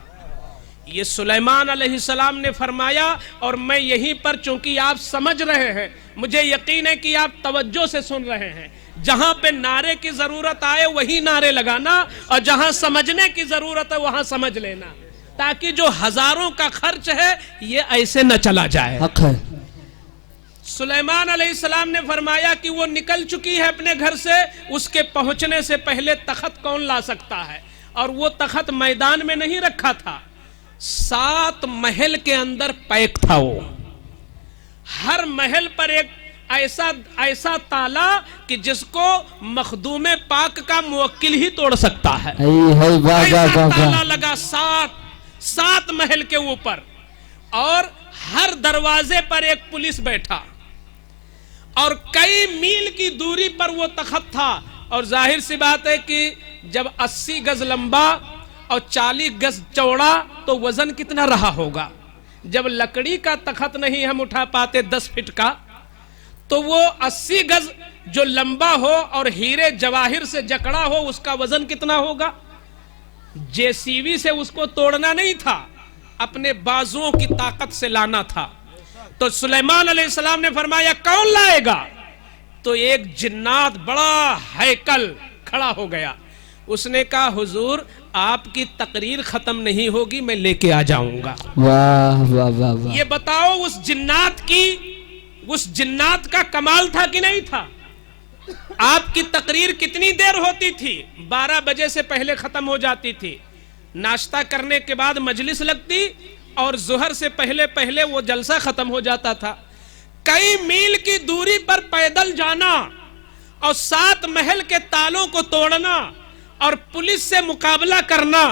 ये सुलेमान अलैहिस्सलाम ने फरमाया। और मैं यहीं पर, चूंकि आप समझ रहे हैं, मुझे यकीन है कि आप तवज्जो से सुन रहे हैं, जहां पे नारे की जरूरत आए वही नारे लगाना, और जहां समझने की जरूरत है वहां समझ लेना, ताकि जो हजारों का खर्च है ये ऐसे न चला जाए। हक है। सुलेमान अलैहिस्सलाम ने फरमाया कि वो निकल चुकी है अपने घर से, उसके पहुंचने से पहले तख्त कौन ला सकता है? और वो तख्त मैदान में नहीं रखा था, 7 महल के अंदर पैक था। वो हर महल पर एक ऐसा ताला कि जिसको मखदूमे पाक का मुवक्किल ही तोड़ सकता है। ऐसा ताला लगा 7 महल के ऊपर, और हर दरवाजे पर एक पुलिस बैठा, और कई मील की दूरी पर वो तख्त था। और जाहिर सी बात है कि जब 80 गज लंबा और 40 गज चौड़ा तो वजन कितना रहा होगा। जब लकड़ी का तख्त नहीं हम उठा पाते 10 फीट का, तो वो 80 गज जो लंबा हो और हीरे जवाहिर से जकड़ा हो, उसका वजन कितना होगा? जेसीबी से उसको तोड़ना नहीं था, अपने बाजुओं की ताकत से लाना था। तो सुलेमान अलैहिस्सलाम ने फरमाया कौन लाएगा? तो एक जिन्नात बड़ा हैकल खड़ा हो गया। उसने कहा हुजूर आपकी तकरीर खत्म नहीं होगी, मैं लेके आ जाऊंगा। वाह वाह वाह वाह। ये बताओ उस जिन्नात का कमाल था कि नहीं था? आपकी तकरीर कितनी देर होती थी? 12 बजे से पहले खत्म हो जाती थी। नाश्ता करने के बाद मजलिस लगती और जुहर से पहले पहले वो जलसा खत्म हो जाता था। कई मील की दूरी पर पैदल जाना और 7 महल के तालों को तोड़ना और पुलिस से मुकाबला करना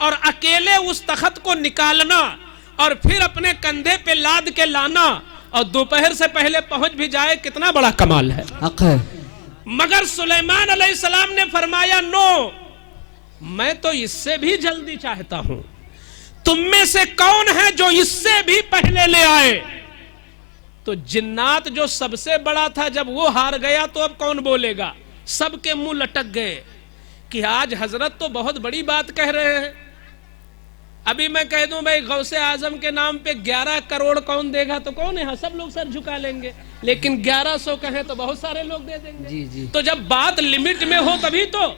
और अकेले उस तख्त को निकालना और फिर अपने कंधे पे लाद के लाना और दोपहर से पहले पहुंच भी जाए, कितना बड़ा कमाल है। मगर सुलेमान अलैहिस्सलाम ने फरमाया नो, मैं तो इससे भी जल्दी चाहता हूं। तुम में से कौन है जो इससे भी पहले ले आए? तो जिन्नात जो सबसे बड़ा था, जब वो हार गया तो अब कौन बोलेगा? सबके मुंह लटक गए कि आज हजरत तो बहुत बड़ी बात कह रहे हैं। अभी मैं कह दूं भाई गौसे आजम के नाम पे 11 करोड़ कौन देगा, तो कौन है? सब लोग सर झुका लेंगे। लेकिन 1100 कहें तो बहुत सारे लोग दे देंगे। जी जी। तो जब बात लिमिट में हो तभी तो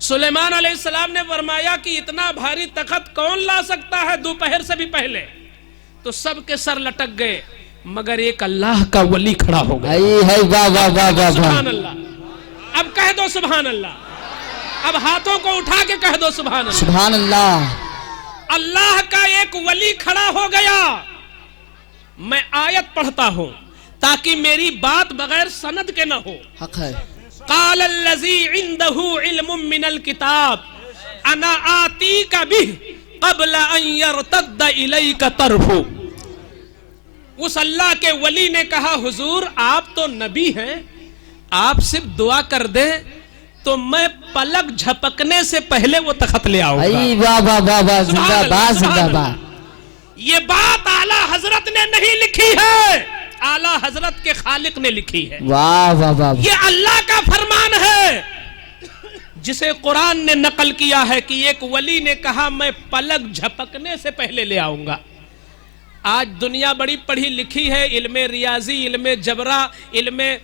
सुलेमान अलैहिस्सलाम ने फरमाया कि इतना भारी तख्त कौन ला सकता है दोपहर से भी पहले? तो सबके सर लटक गए, मगर एक अल्लाह का वली खड़ा हो गया। सुभान अल्लाह। अब कह दो सुभान अल्लाह। अब हाथों को उठा के कह दो सुभान अल्लाह। सुभान अल्लाह। अल्लाह का एक वली खड़ा हो गया। मैं आयत पढ़ता हूं ताकि मेरी बात बगैर सनद के न हो। हक है। क़ाल अल्लज़ी इंदहु इल्मुम मिनल किताब अना आतीका बिह क़ब्ल अन यरतद्द इलैका तरफु। उस अल्लाह के वली ने कहा हुजूर आप तो नबी हैं, आप सिर्फ दुआ कर दें तो मैं पलक झपकने से पहले वो तखत ले आऊंगा। अरे वाह वाह वाह वाह, जिंदाबाद जिंदाबाद। ये बात आला हजरत ने नहीं लिखी है, आला हजरत के खालिक ने लिखी है। वाह वाह वाह, ये अल्लाह का फरमान है जिसे कुरान ने नकल किया है कि एक वली ने कहा मैं पलक झपकने से पहले ले आऊंगा। आज दुनिया बड़ी पढ़ी लिखी है, इल्मे रियाजी, इल्मे जबरा, इल्मे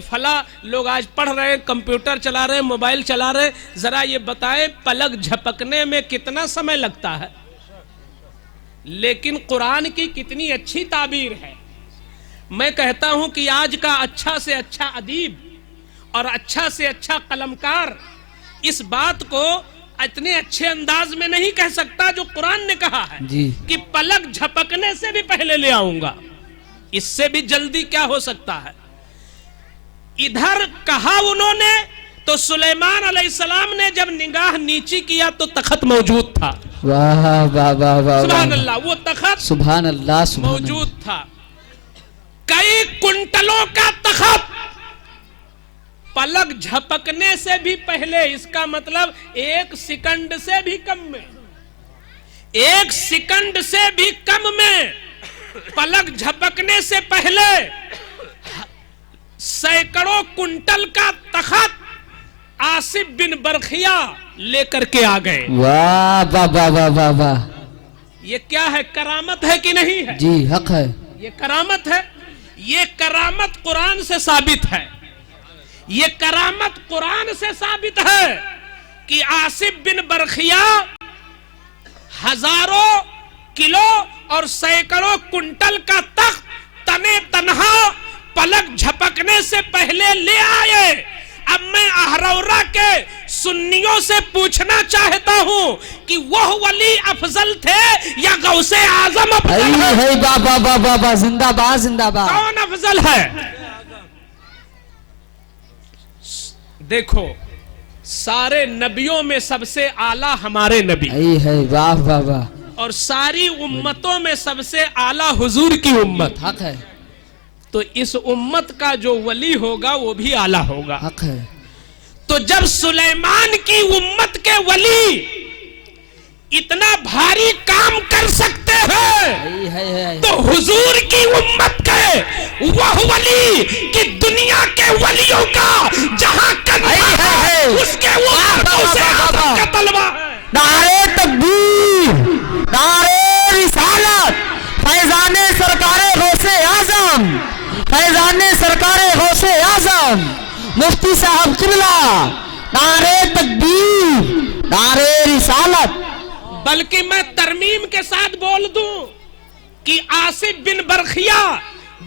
फला लोग आज पढ़ रहे हैं, कंप्यूटर चला रहे हैं, मोबाइल चला रहे हैं। जरा ये बताएं पलक झपकने में कितना समय लगता है, लेकिन कुरान की कितनी अच्छी ताबीर है। मैं कहता हूं कि आज का अच्छा से अच्छा अदीब और अच्छा से अच्छा कलमकार इस बात को इतने अच्छे अंदाज में नहीं कह सकता जो कुरान ने कहा है जी। कि पलक झपकने से भी पहले ले आऊंगा। इससे भी जल्दी क्या हो सकता है। इधर कहा उन्होंने तो सुलेमान अलैहिस्सलाम ने जब निगाह नीची किया तो तखत मौजूद था। वाह वाह वाह वाह, सुभान अल्लाह, वो तखत सुभान अल्लाह, सुभान मौजूद था। कई कुंटलों का तखत पलक झपकने से भी पहले, इसका मतलब 1 सेकंड से भी कम में, 1 सेकंड से भी कम में पलक झपकने से पहले सैकड़ों कुंटल का तखत आसिफ बिन बरखिया लेकर के आ गए। वाह वाह वाह वाह वाह वाह, ये क्या है, करामत है कि नहीं है? जी हक है, ये करामत है। ये करामत कुरान से साबित है। ये करामत कुरान से साबित है कि आसिफ बिन बरखिया हजारों किलो और सैकड़ों कुंटल का तख्त तने तनहा पलक झपकने से पहले ले आए। अब मैं अहरौरा के सुन्नियों से पूछना चाहता हूं कि वह वली अफजल थे या गौसे आजम अफजल है? बाबा बाबा बाबा, जिंदाबाद जिंदाबाद। कौन अफजल है? देखो, सारे नबियों में सबसे आला हमारे नबी है। वाह वाह वाह, और सारी उम्मतों में सबसे आला हुजूर की उम्मत हक है, तो इस उम्मत का जो वली होगा वो भी आला होगा। हक है। तो जब सुलेमान की उम्मत के वली इतना भारी काम कर सकते हैं, तो हुजूर की उम्मत के वह वली कि दुनिया के वलियों का जहां कंधा है उसके ऊपर उसे आदम का तलवा है। नारे तकबीर, नारे रिसालत, फैजाने सरकारे गौसे आजम, फैजाने सरकारे गौसे आजम, मुफ्ती साहब किबला, नारे तकबीर, नारे रिसालत। बल्कि मैं तरमीम के साथ बोल दूं कि आसिफ बिन बरखिया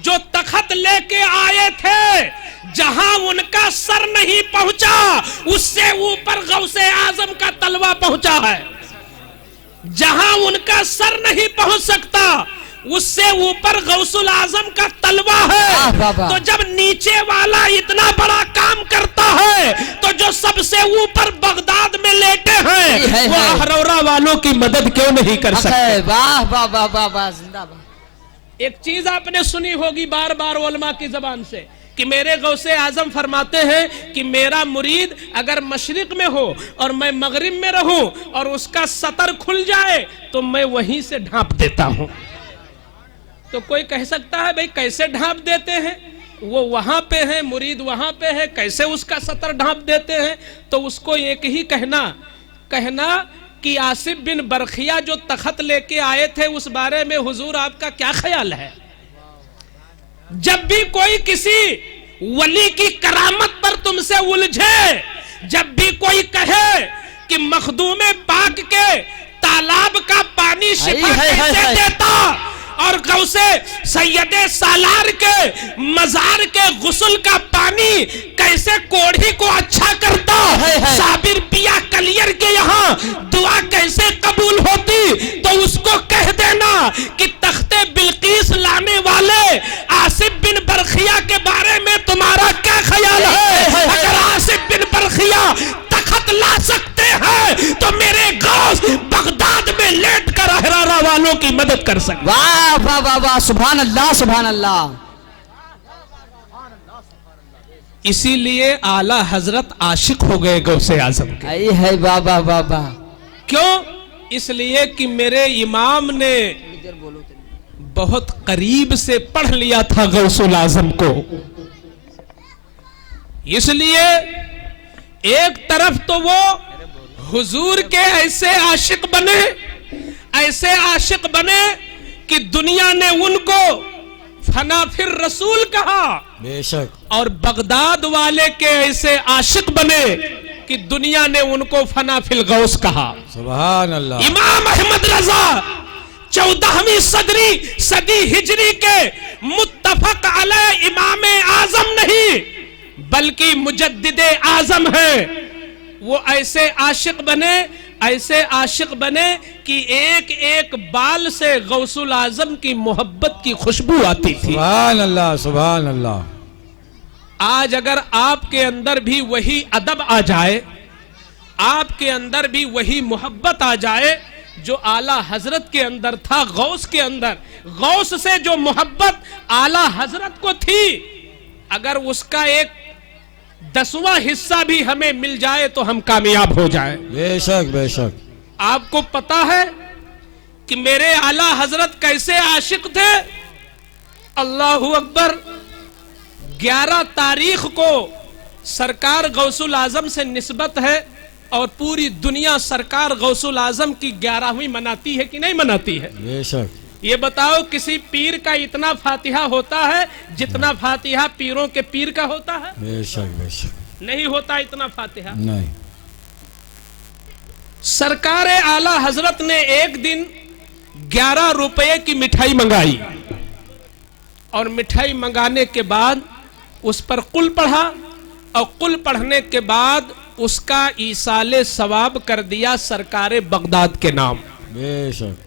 जो तखत लेके आए थे, जहां उनका सर नहीं पहुंचा उससे ऊपर गौसे आजम का तलवा पहुंचा है। जहां उनका सर नहीं पहुंच सकता उससे ऊपर गौसुल आजम का तलवा है। तो जब नीचे वाला इतना बड़ा काम करता है तो जो सबसे ऊपर बगदाद में लेटे हैं वो अहरौरा वालों की मदद क्यों नहीं कर सकते? वाह वाह वाह वाह वाह, जिंदाबाद। एक चीज आपने सुनी होगी बार बार उलमा की जबान से कि मेरे गौसे आजम फरमाते हैं कि मेरा मुरीद अगर मशरिक में हो और मैं मगरिब में रहूं और उसका सतर खुल जाए तो मैं वहीं से ढांप देता हूं। तो कोई कह सकता है भाई कैसे ढांप देते हैं, वो वहां पे है, मुरीद वहां पे है, कैसे उसका सतर ढांप देते हैं? तो उसको एक ही कहना कि आसिफ बिन बरखिया जो तखत लेके आए थे उस बारे में हुजूर आपका क्या ख्याल है? जब भी कोई किसी वली की करामत पर तुमसे उलझे, जब भी कोई कहे कि मखदूमे पाक के तालाब का पानी शिफा कैसे देता और गौसे सैयदे सालार के मजार के गुस्ल का पानी कैसे कोढ़ी को अच्छा करता, साबिर पिया कलियर के यहाँ दुआ कैसे कबूल होती, तो उसको कह देना कि तख्ते बिल्किस लाने वाले आसिफ बिन बरखिया के बारे में तुम्हारा क्या ख्याल है? अगर आसिफ बिन बरखिया तखत ला सकते हैं तो मेरे गौस बगदाद में लेट कर अहरारा वालों की मदद कर सकते। वाह वाह वाह वाह, सुभान अल्लाह सुभान अल्लाह। इसीलिए आला हजरत आशिक हो गए गौसे आजम के। आई है बाबा बाबा। क्यों? इसलिए कि मेरे इमाम ने बहुत करीब से पढ़ लिया था गौसुल आजम को। इसलिए एक तरफ तो वो हुजूर के ऐसे आशिक बने कि दुनिया ने उनको फना फिर रसूल कहा, बेशक, और बगदाद वाले के ऐसे आशिक बने कि दुनिया ने उनको फना फिल गौस कहा। सुभान अल्लाह। इमाम अहमद रजा 14वीं सदी हिजरी के मुत्तफक अलैह इमाम आजम नहीं बल्कि मुजद्दिदे आजम है। वो ऐसे आशिक बने कि एक एक बाल से गौसुल आजम की मोहब्बत की खुशबू आती थी। सुभान अल्लाह, सुभान अल्लाह। आज अगर आपके अंदर भी वही अदब आ जाए, आपके अंदर भी वही मोहब्बत आ जाए जो आला हजरत के अंदर था, गौस के अंदर, गौस से जो मोहब्बत आला हजरत को थी, अगर उसका एक 10वां हिस्सा भी हमें मिल जाए तो हम कामयाब हो जाए। बेशक बेशक। आपको पता है कि मेरे आला हजरत कैसे आशिक थे? अल्लाहू अकबर। 11 तारीख को सरकार गौसुल आजम से निस्बत है और पूरी दुनिया सरकार गौसुल आजम की 11वीं मनाती है कि नहीं मनाती है? बेशक। ये बताओ किसी पीर का इतना फातिहा होता है जितना फातिहा पीरों के पीर का होता है? बेशक बेशक। नहीं होता इतना फातिहा। नहीं। सरकार आला हजरत ने एक दिन 11 रुपए की मिठाई मंगाई और मिठाई मंगाने के बाद उस पर कुल पढ़ा और कुल पढ़ने के बाद उसका ईसाले सवाब कर दिया सरकार बगदाद के नाम। बेशक।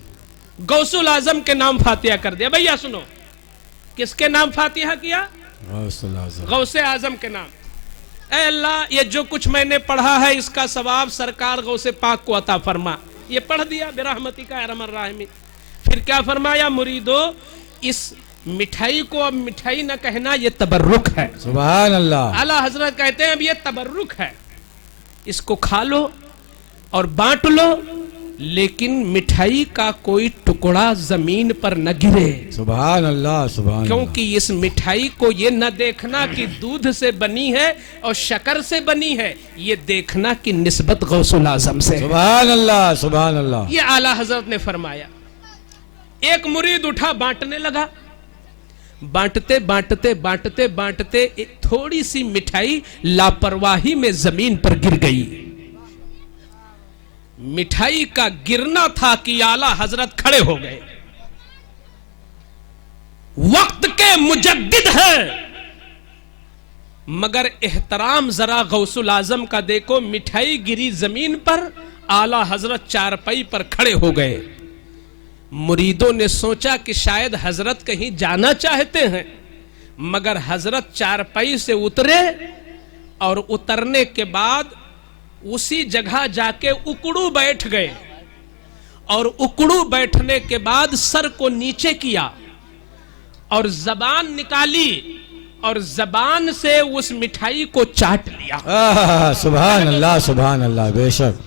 गौसुल आजम के नाम फातिहा कर दिया। भैया सुनो, किसके नाम फातिहा किया? गौसे आजम के नाम। ऐ अल्लाह, ये जो कुछ मैंने पढ़ा है इसका सवाब सरकार गौसे पाक को अता फरमा। ये पढ़ दिया बिरहमती का अरहमर राहिमीन। फिर क्या फरमाया? मुरीदो, इस मिठाई को अब मिठाई न कहना, ये तबर्रुक है। सुभान अल्लाह। आला हजरत कहते हैं अब ये तबर्रुक है, इसको खा लो और बांट लो, लेकिन मिठाई का कोई टुकड़ा जमीन पर न गिरे। सुभान अल्लाह, सुभान। क्योंकि इस मिठाई को ये न देखना कि दूध से बनी है और शक्कर से बनी है, ये देखना कि निस्बत गौसुल आजम से। सुभान अल्लाह, सुभान अल्लाह। ये आला हजरत ने फरमाया। एक मुरीद उठा, बांटने लगा। बांटते बांटते बांटते बांटते एक थोड़ी सी मिठाई लापरवाही में जमीन पर गिर गई। मिठाई का गिरना था कि आला हजरत खड़े हो गए। वक्त के मुजद्दिद है, मगर एहतराम जरा गौसुल आजम का देखो। मिठाई गिरी जमीन पर, आला हजरत चारपाई पर खड़े हो गए। मुरीदों ने सोचा कि शायद हजरत कहीं जाना चाहते हैं, मगर हजरत चारपाई से उतरे और उतरने के बाद उसी जगह जाके उकड़ू बैठ गए और उकड़ू बैठने के बाद सर को नीचे किया और जबान निकाली और जबान से उस मिठाई को चाट लिया। सुभान अल्लाह, सुभान अल्लाह। बेशक।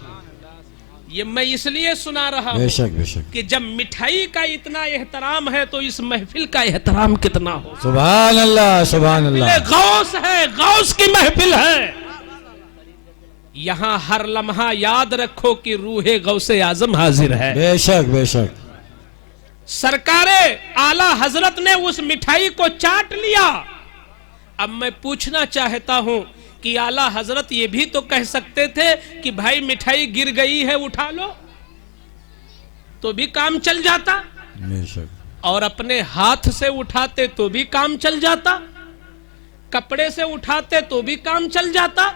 ये मैं इसलिए सुना रहा हूं बेशक बेशक कि जब मिठाई का इतना एहतराम है तो इस महफिल का एहतराम कितना हो। सुभान अल्लाह, सुभान अल्लाह। गौस है, गौस की महफिल है। यहां हर लम्हा याद रखो कि रूहे गौसे आजम हाजिर है। बेशक बेशक। सरकारे आला हजरत ने उस मिठाई को चाट लिया। अब मैं पूछना चाहता हूं कि आला हजरत ये भी तो कह सकते थे कि भाई मिठाई गिर गई है उठा लो, तो भी काम चल जाता। बेशक। और अपने हाथ से उठाते तो भी काम चल जाता, कपड़े से उठाते तो भी काम चल जाता,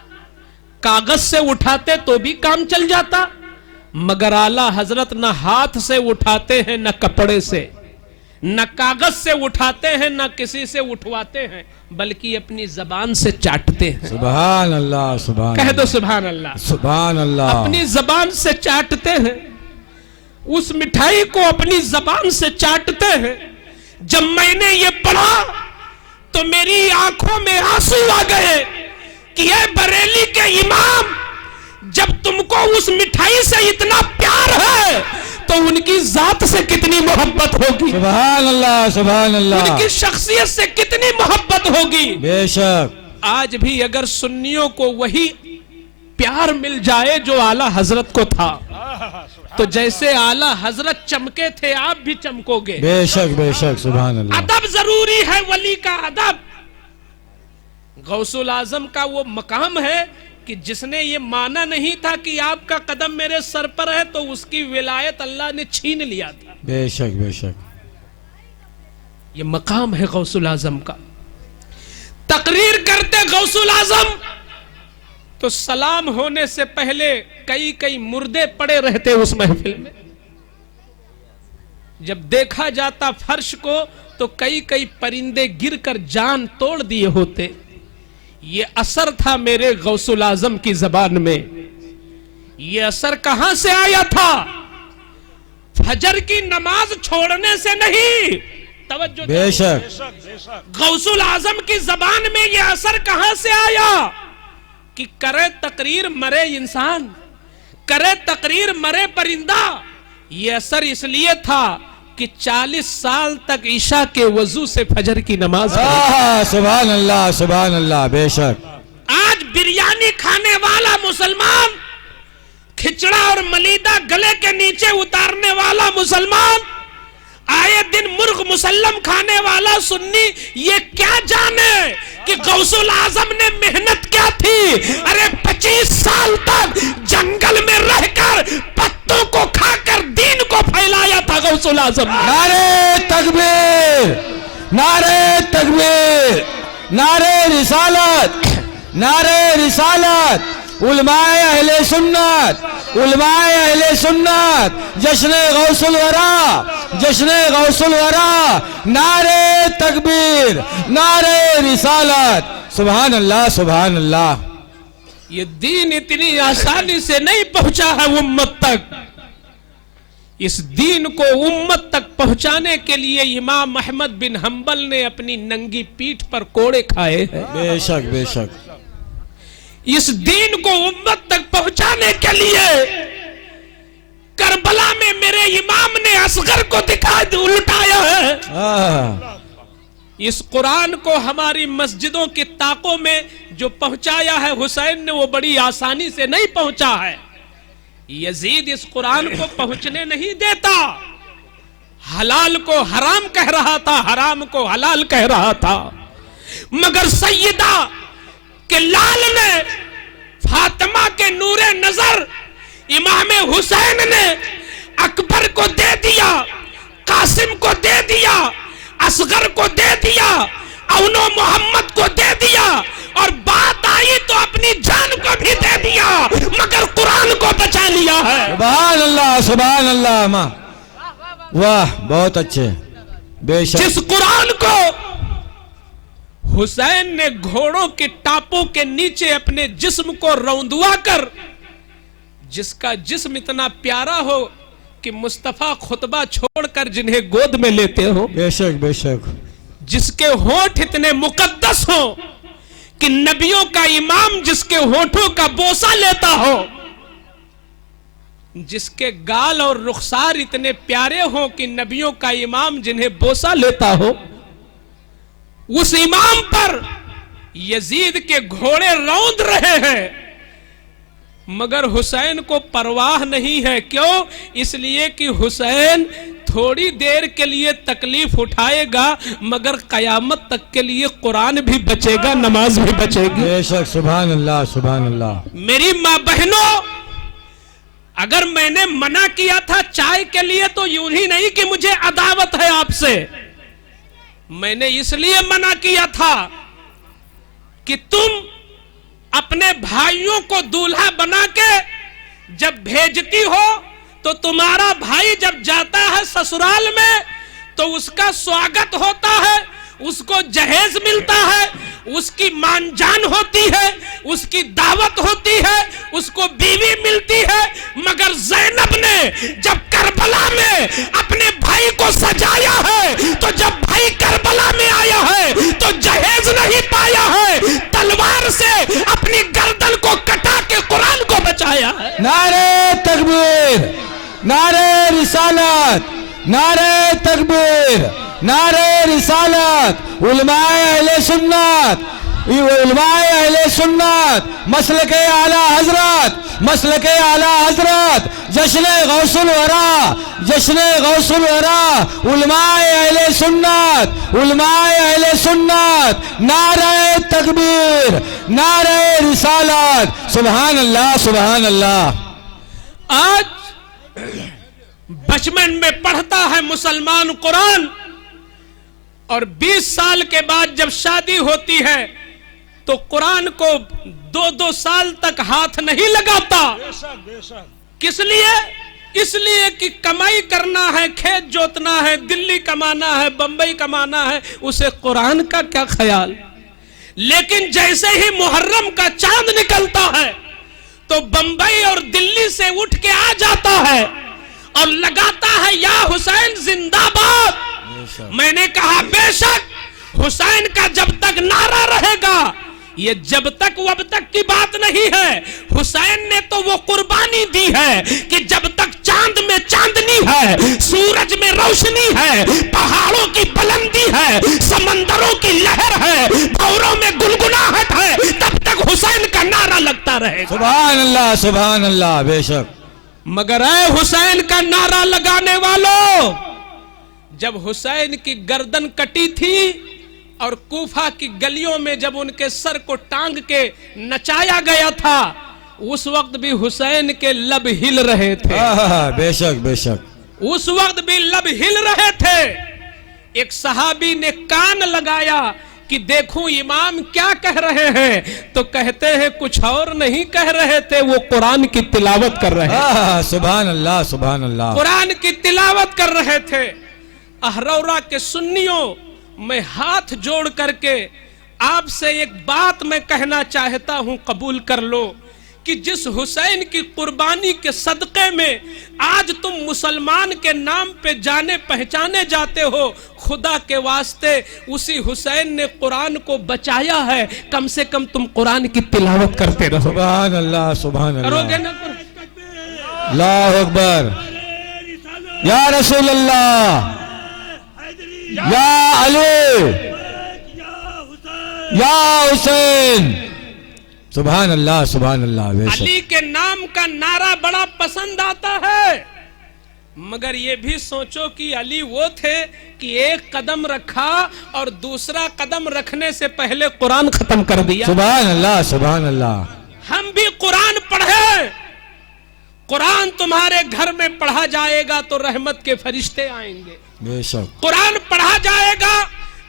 कागज से उठाते तो भी काम चल जाता। मगर आला हजरत न हाथ से उठाते हैं, न कपड़े से, न कागज से उठाते हैं, न किसी से उठवाते हैं, बल्कि अपनी जबान से चाटते हैं। सुभान अल्लाह, सुभान। कह दो सुभान अल्लाह, सुभान अल्लाह। अपनी जबान से चाटते हैं, उस मिठाई को अपनी जबान से चाटते हैं। जब मैंने ये पढ़ा तो मेरी आंखों में आंसू आ गए। कि ये बरेली के इमाम, जब तुमको उस मिठाई से इतना प्यार है तो उनकी जात से कितनी मोहब्बत होगी, सुभान अल्लाह, सुभान अल्लाह, उनकी शख्सियत से कितनी मोहब्बत होगी। बेशक। आज भी अगर सुन्नियों को वही प्यार मिल जाए जो आला हजरत को था, तो जैसे आला हजरत चमके थे आप भी चमकोगे। बेशक बेशक, सुभान अल्लाह। अदब जरूरी है, वली का अदब। गौसुल आजम का वो मकाम है कि जिसने ये माना नहीं था कि आपका कदम मेरे सर पर है, तो उसकी विलायत अल्लाह ने छीन लिया था। बेशक बेशक, ये मकाम है गौसुल आजम का। तकरीर करते गौसुल आजम तो सलाम होने से पहले कई कई मुर्दे पड़े रहते उस महफिल में। जब देखा जाता फर्श को तो कई कई परिंदे गिरकर जान तोड़ दिए होते। ये असर था मेरे गौसुल आजम की जबान में। ये असर कहां से आया था? फजर की नमाज छोड़ने से नहीं। तवज्जो, बेशक। गौसुल आजम की जबान में ये असर कहां से आया कि करे तकरीर मरे इंसान, करे तकरीर मरे परिंदा। ये असर इसलिए था कि 40 साल तक ईशा के वजू से फजर की नमाज पढ़ी। सुभान अल्लाह, सुभान अल्लाह, बेशक। आज बिरयानी खाने वाला मुसलमान, खिचड़ा और मलीदा गले के नीचे उतारने वाला मुसलमान, आए दिन मुर्ग मुसल्लम खाने वाला सुन्नी, ये क्या जाने कि गौसुल आजम ने मेहनत क्या थी। अरे 25 साल तक जंगल में रहकर पत्तों को खाकर दीन को फैलाया था गौसुल आजम। नारे तकबीर, नारे तकबीर, नारे रिसालत, नारे रिसालत, उलमाए अहले सुन्नत, उलमाए अहले सुन्नत, जश्न गौसुल वरा, जश्न गौसुल वरा, नारे तकबीर, नारे रिसालत। सुभान अल्लाह, सुभान अल्लाह। ये दीन इतनी आसानी से नहीं पहुंचा है उम्मत तक। इस दीन को उम्मत तक पहुंचाने के लिए इमाम अहमद बिन हंबल ने अपनी नंगी पीठ पर कोड़े खाए हैं। बेशक बेशक। इस दीन को उम्मत तक पहुंचाने के लिए करबला में मेरे इमाम ने असगर को दिखा उल्टाया है। इस कुरान को हमारी मस्जिदों की ताकों में जो पहुंचाया है हुसैन ने, वो बड़ी आसानी से नहीं पहुंचा है। यजीद इस कुरान को पहुंचने नहीं देता। हलाल को हराम कह रहा था, हराम को हलाल कह रहा था। मगर सैयदा के लाल ने, फातिमा के नूरे नजर इमाम हुसैन ने अकबर को दे दिया, कासिम को दे दिया, असगर को दे दिया, अवनो मोहम्मद को दे दिया, और बात आई तो अपनी जान को भी दे दिया, मगर कुरान को बचा लिया है। सुभान अल्लाह, सुभान अल्लाह। माँ वाह, बहुत अच्छे। बेशक। जिस कुरान को हुसैन ने घोड़ों के टापों के नीचे अपने जिस्म को रौंदवा कर, जिसका जिस्म इतना प्यारा हो कि मुस्तफा खुतबा छोड़कर जिन्हें गोद में लेते हो, बेशक बेशक। जिसके होठ इतने मुकद्दस हो कि नबियों का इमाम जिसके होठों का बोसा लेता हो, जिसके गाल और रुखसार इतने प्यारे हो कि नबियों का इमाम जिन्हें बोसा लेता हो, उस इमाम पर यजीद के घोड़े रौंद रहे हैं, मगर हुसैन को परवाह नहीं है। क्यों? इसलिए कि हुसैन थोड़ी देर के लिए तकलीफ उठाएगा, मगर कयामत तक के लिए कुरान भी बचेगा, नमाज भी बचेगी। बेशक। सुभान अल्लाह, सुभान अल्लाह। मेरी माँ बहनों, अगर मैंने मना किया था चाय के लिए तो यूं ही नहीं कि मुझे अदावत है आपसे। मैंने इसलिए मना किया था कि तुम अपने भाइयों को दूल्हा बना के जब भेजती हो, तो तुम्हारा भाई जब जाता है ससुराल में तो उसका स्वागत होता है, उसको जहेज मिलता है, उसकी मानजान होती है, उसकी दावत होती है, उसको बीवी मिलती है। मगर ज़ैनब ने जब करबला में अपने भाई को सजाया है, तो जब भाई करबला में आया है तो जहेज नहीं पाया है, तलवार से अपने सुन्नत, नारे तकबीर, नारे रिसालत, उलमाए अहले सुन्नत, उलमाए अहले सुन्नत, मसलके आला हजरत, मसलके आला हजरत, जश्न गौसुल वरा, जश्न गौसुल वरा, उलमाए अहले सुन्नत, उलमाए अहले सुन्नत, नारे तकबीर, नारे रिसालत, सुभान अल्लाह, सुभान अल्लाह। आज बचपन में पढ़ता है मुसलमान कुरान और 20 साल के बाद जब शादी होती है तो कुरान को 2-2 साल तक हाथ नहीं लगाता। किस लिए? इसलिए कि कमाई करना है, खेत जोतना है, दिल्ली कमाना है, बंबई कमाना है, उसे कुरान का क्या ख्याल। लेकिन जैसे ही मुहर्रम का चांद निकलता है तो बंबई और दिल्ली से उठ के आ जाता है और लगाता है या हुसैन जिंदाबाद। मैंने कहा बेशक हुसैन का जब तक नारा रहेगा, ये जब तक वब तक की बात नहीं है। हुसैन ने तो वो कुर्बानी दी है कि जब तक चांद में चांदनी है, सूरज में रोशनी है, पहाड़ों की बुलंदी है, समंदरों की लहर है, भौरों में गुनगुनाहट है, तब तक हुसैन का नारा लगता रहेगा। सुभान अल्लाह, सुभान अल्लाह, बेशक। मगर ऐ हुसैन का नारा लगाने वालों, जब हुसैन की गर्दन कटी थी और कूफा की गलियों में जब उनके सर को टांग के नचाया गया था, उस वक्त भी हुसैन के लब हिल रहे थे। बेशक बेशक। उस वक्त भी लब हिल रहे थे। एक सहाबी ने कान लगाया कि देखूं इमाम क्या कह रहे हैं, तो कहते हैं कुछ और नहीं कह रहे थे, वो कुरान की तिलावत कर रहे थे। सुभान अल्लाह, सुभान अल्लाह। कुरान की तिलावत कर रहे थे। अहरौरा के सुन्नियों, मैं हाथ जोड़ करके आपसे एक बात मैं कहना चाहता हूं, कबूल कर लो कि जिस हुसैन की कुर्बानी के सदक़े में आज तुम मुसलमान के नाम पे जाने पहचाने जाते हो, खुदा के वास्ते उसी हुसैन ने कुरान को बचाया है। कम से कम तुम कुरान की तिलावत करते रहो। सुभान अल्लाह, सुभान अल्लाह। करोगे ना? अल्लाह अकबर। या रसूल अल्लाह, या अली, या हुसैन। सुभान अल्लाह, सुभान अल्लाह। अली के नाम का नारा बड़ा पसंद आता है, मगर ये भी सोचो कि अली वो थे कि एक कदम रखा और दूसरा कदम रखने से पहले कुरान खत्म कर दिया। सुभान अल्लाह, सुभान अल्लाह। हम भी कुरान पढ़े। कुरान तुम्हारे घर में पढ़ा जाएगा तो रहमत के फरिश्ते आएंगे। बेशक। कुरान पढ़ा जाएगा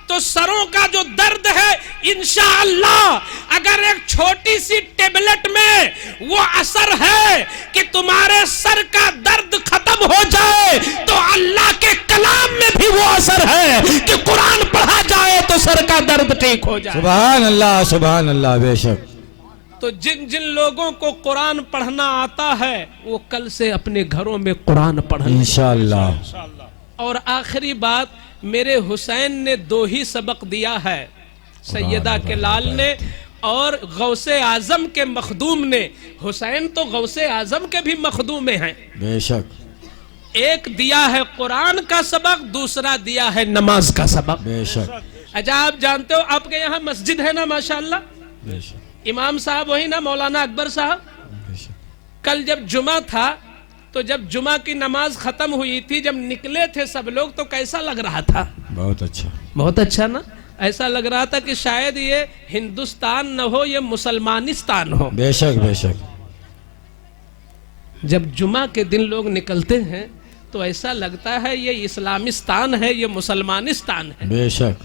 तो सरों का जो दर्द है, इंशाअल्लाह अगर एक छोटी सी टेबलेट में वो असर है कि तुम्हारे सर का दर्द खत्म हो जाए, तो अल्लाह के कलाम में भी वो असर है कि कुरान पढ़ा जाए तो सर का दर्द ठीक हो जाए। सुभान अल्लाह, सुभान अल्लाह। बेशक। तो जिन जिन लोगों को कुरान पढ़ना आता है वो कल से अपने घरों में कुरान पढ़ें इंशाअल्लाह। और आखिरी बात, मेरे हुसैन ने 2 ही सबक दिया है, सैयदा के लाल ने और गौसे आजम के मखदूम ने। हुसैन तो गौसे आजम के भी मखदूम में हैं। बेशक। एक दिया है कुरान का सबक, दूसरा दिया है नमाज का सबक। बेशक। अच्छा, आप जानते हो आपके यहाँ मस्जिद है ना, माशाल्लाह। बेशक। इमाम साहब वही ना, मौलाना अकबर साहब। कल जब जुमा था तो जब जुमा की नमाज खत्म हुई थी, जब निकले थे सब लोग, तो कैसा लग रहा था? बहुत अच्छा। बहुत अच्छा ना? ऐसा लग रहा था कि शायद ये हिंदुस्तान न हो, ये मुसलमानिस्तान हो। बेशक बेशक। जब जुमा के दिन लोग निकलते हैं तो ऐसा लगता है ये इस्लामिस्तान है, ये मुसलमानिस्तान है। बेशक।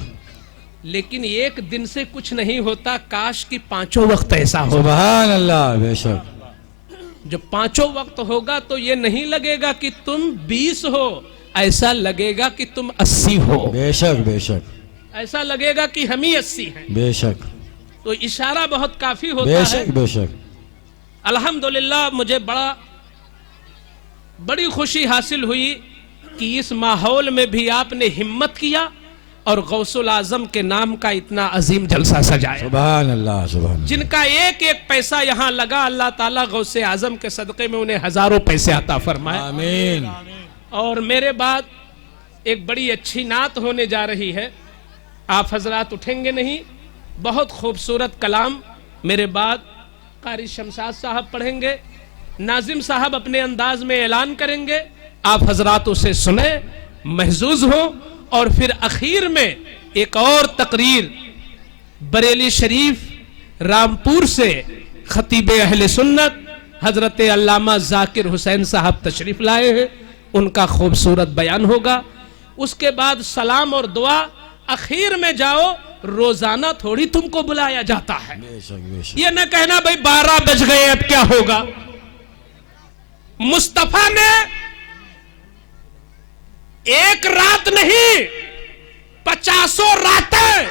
लेकिन एक दिन से कुछ नहीं होता, काश कि 5 वक्त ऐसा हो। सुभान अल्लाह। बेशक। जब 5 वक्त होगा तो ये नहीं लगेगा कि तुम 20 हो, ऐसा लगेगा कि तुम 80 हो। बेशक बेशक। ऐसा लगेगा कि हम ही 80 हैं। बेशक। तो इशारा बहुत काफी होता बेशक है। बेशक। अल्हम्दुलिल्लाह, मुझे बड़ी खुशी हासिल हुई कि इस माहौल में भी आपने हिम्मत किया और गौसुल आजम के नाम का इतना अजीम जलसा सजाया। सुभान अल्लाह, सुभान अल्लाह। जिनका एक एक पैसा यहाँ लगा, अल्लाह ताला गौसे आजम के सदक़े में उन्हें हजारों पैसे अता फरमाए। आमीन। और मेरे बाद एक बड़ी अच्छी नात होने जा रही है। आप हजरात उठेंगे नहीं, बहुत खूबसूरत कलाम मेरे बाद कारी शमशाद साहब पढ़ेंगे। नाजिम साहब अपने अंदाज में ऐलान करेंगे, आप हजरात उसे सुने, महजूज हो। और फिर आखिर में एक और तकरीर बरेली शरीफ रामपुर से खतीब अहले सुन्नत हजरत अल्लामा जाकिर हुसैन साहब तशरीफ लाए हैं, उनका खूबसूरत बयान होगा। उसके बाद सलाम और दुआ। आखिर में जाओ, रोजाना थोड़ी तुमको बुलाया जाता है। ये ना कहना भाई 12 बज गए अब क्या होगा। मुस्तफा ने एक रात नहीं 50 रातें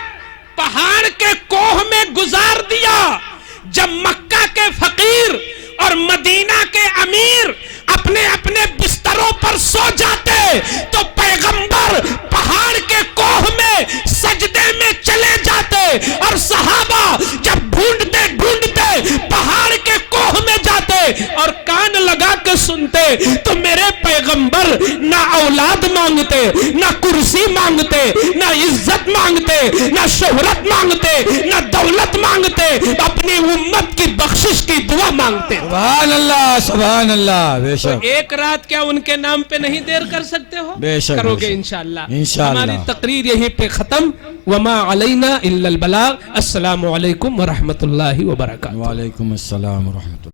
पहाड़ के कोह में गुजार दिया। जब मक्का के फकीर और मदीना के अमीर अपने अपने बिस्तरों पर सो जाते तो पैगंबर पहाड़ के कोह में सजदे में चले जाते। और सहाबा जब ढूंढते ढूंढते पहाड़ के कोह में जाते और कान लगा के सुनते तो मेरे पैगंबर ना औलाद मांगते, ना कुर्सी मांगते, ना इज्जत मांगते, ना शोहरत मांगते, ना दौलत मांगते, अपनी उम्मत की बख्शिश की दुआ मांगते। सुभान अल्लाह, सुभान अल्लाह। बेशक तो एक रात क्या उनके नाम पे नहीं देर कर सकते हो? बेशक करोगे बेशक। इंशाअल्लाह। इंशाअल्लाह। हमारी तकरीर यहीं पे खत्म। वमा अलैना इल्लल बलाग। अस्सलामु अलैकुम व रहमतुल्लाहि व बरकातुहू। वालेकुम अस्सलाम व रहमतुल्लाह।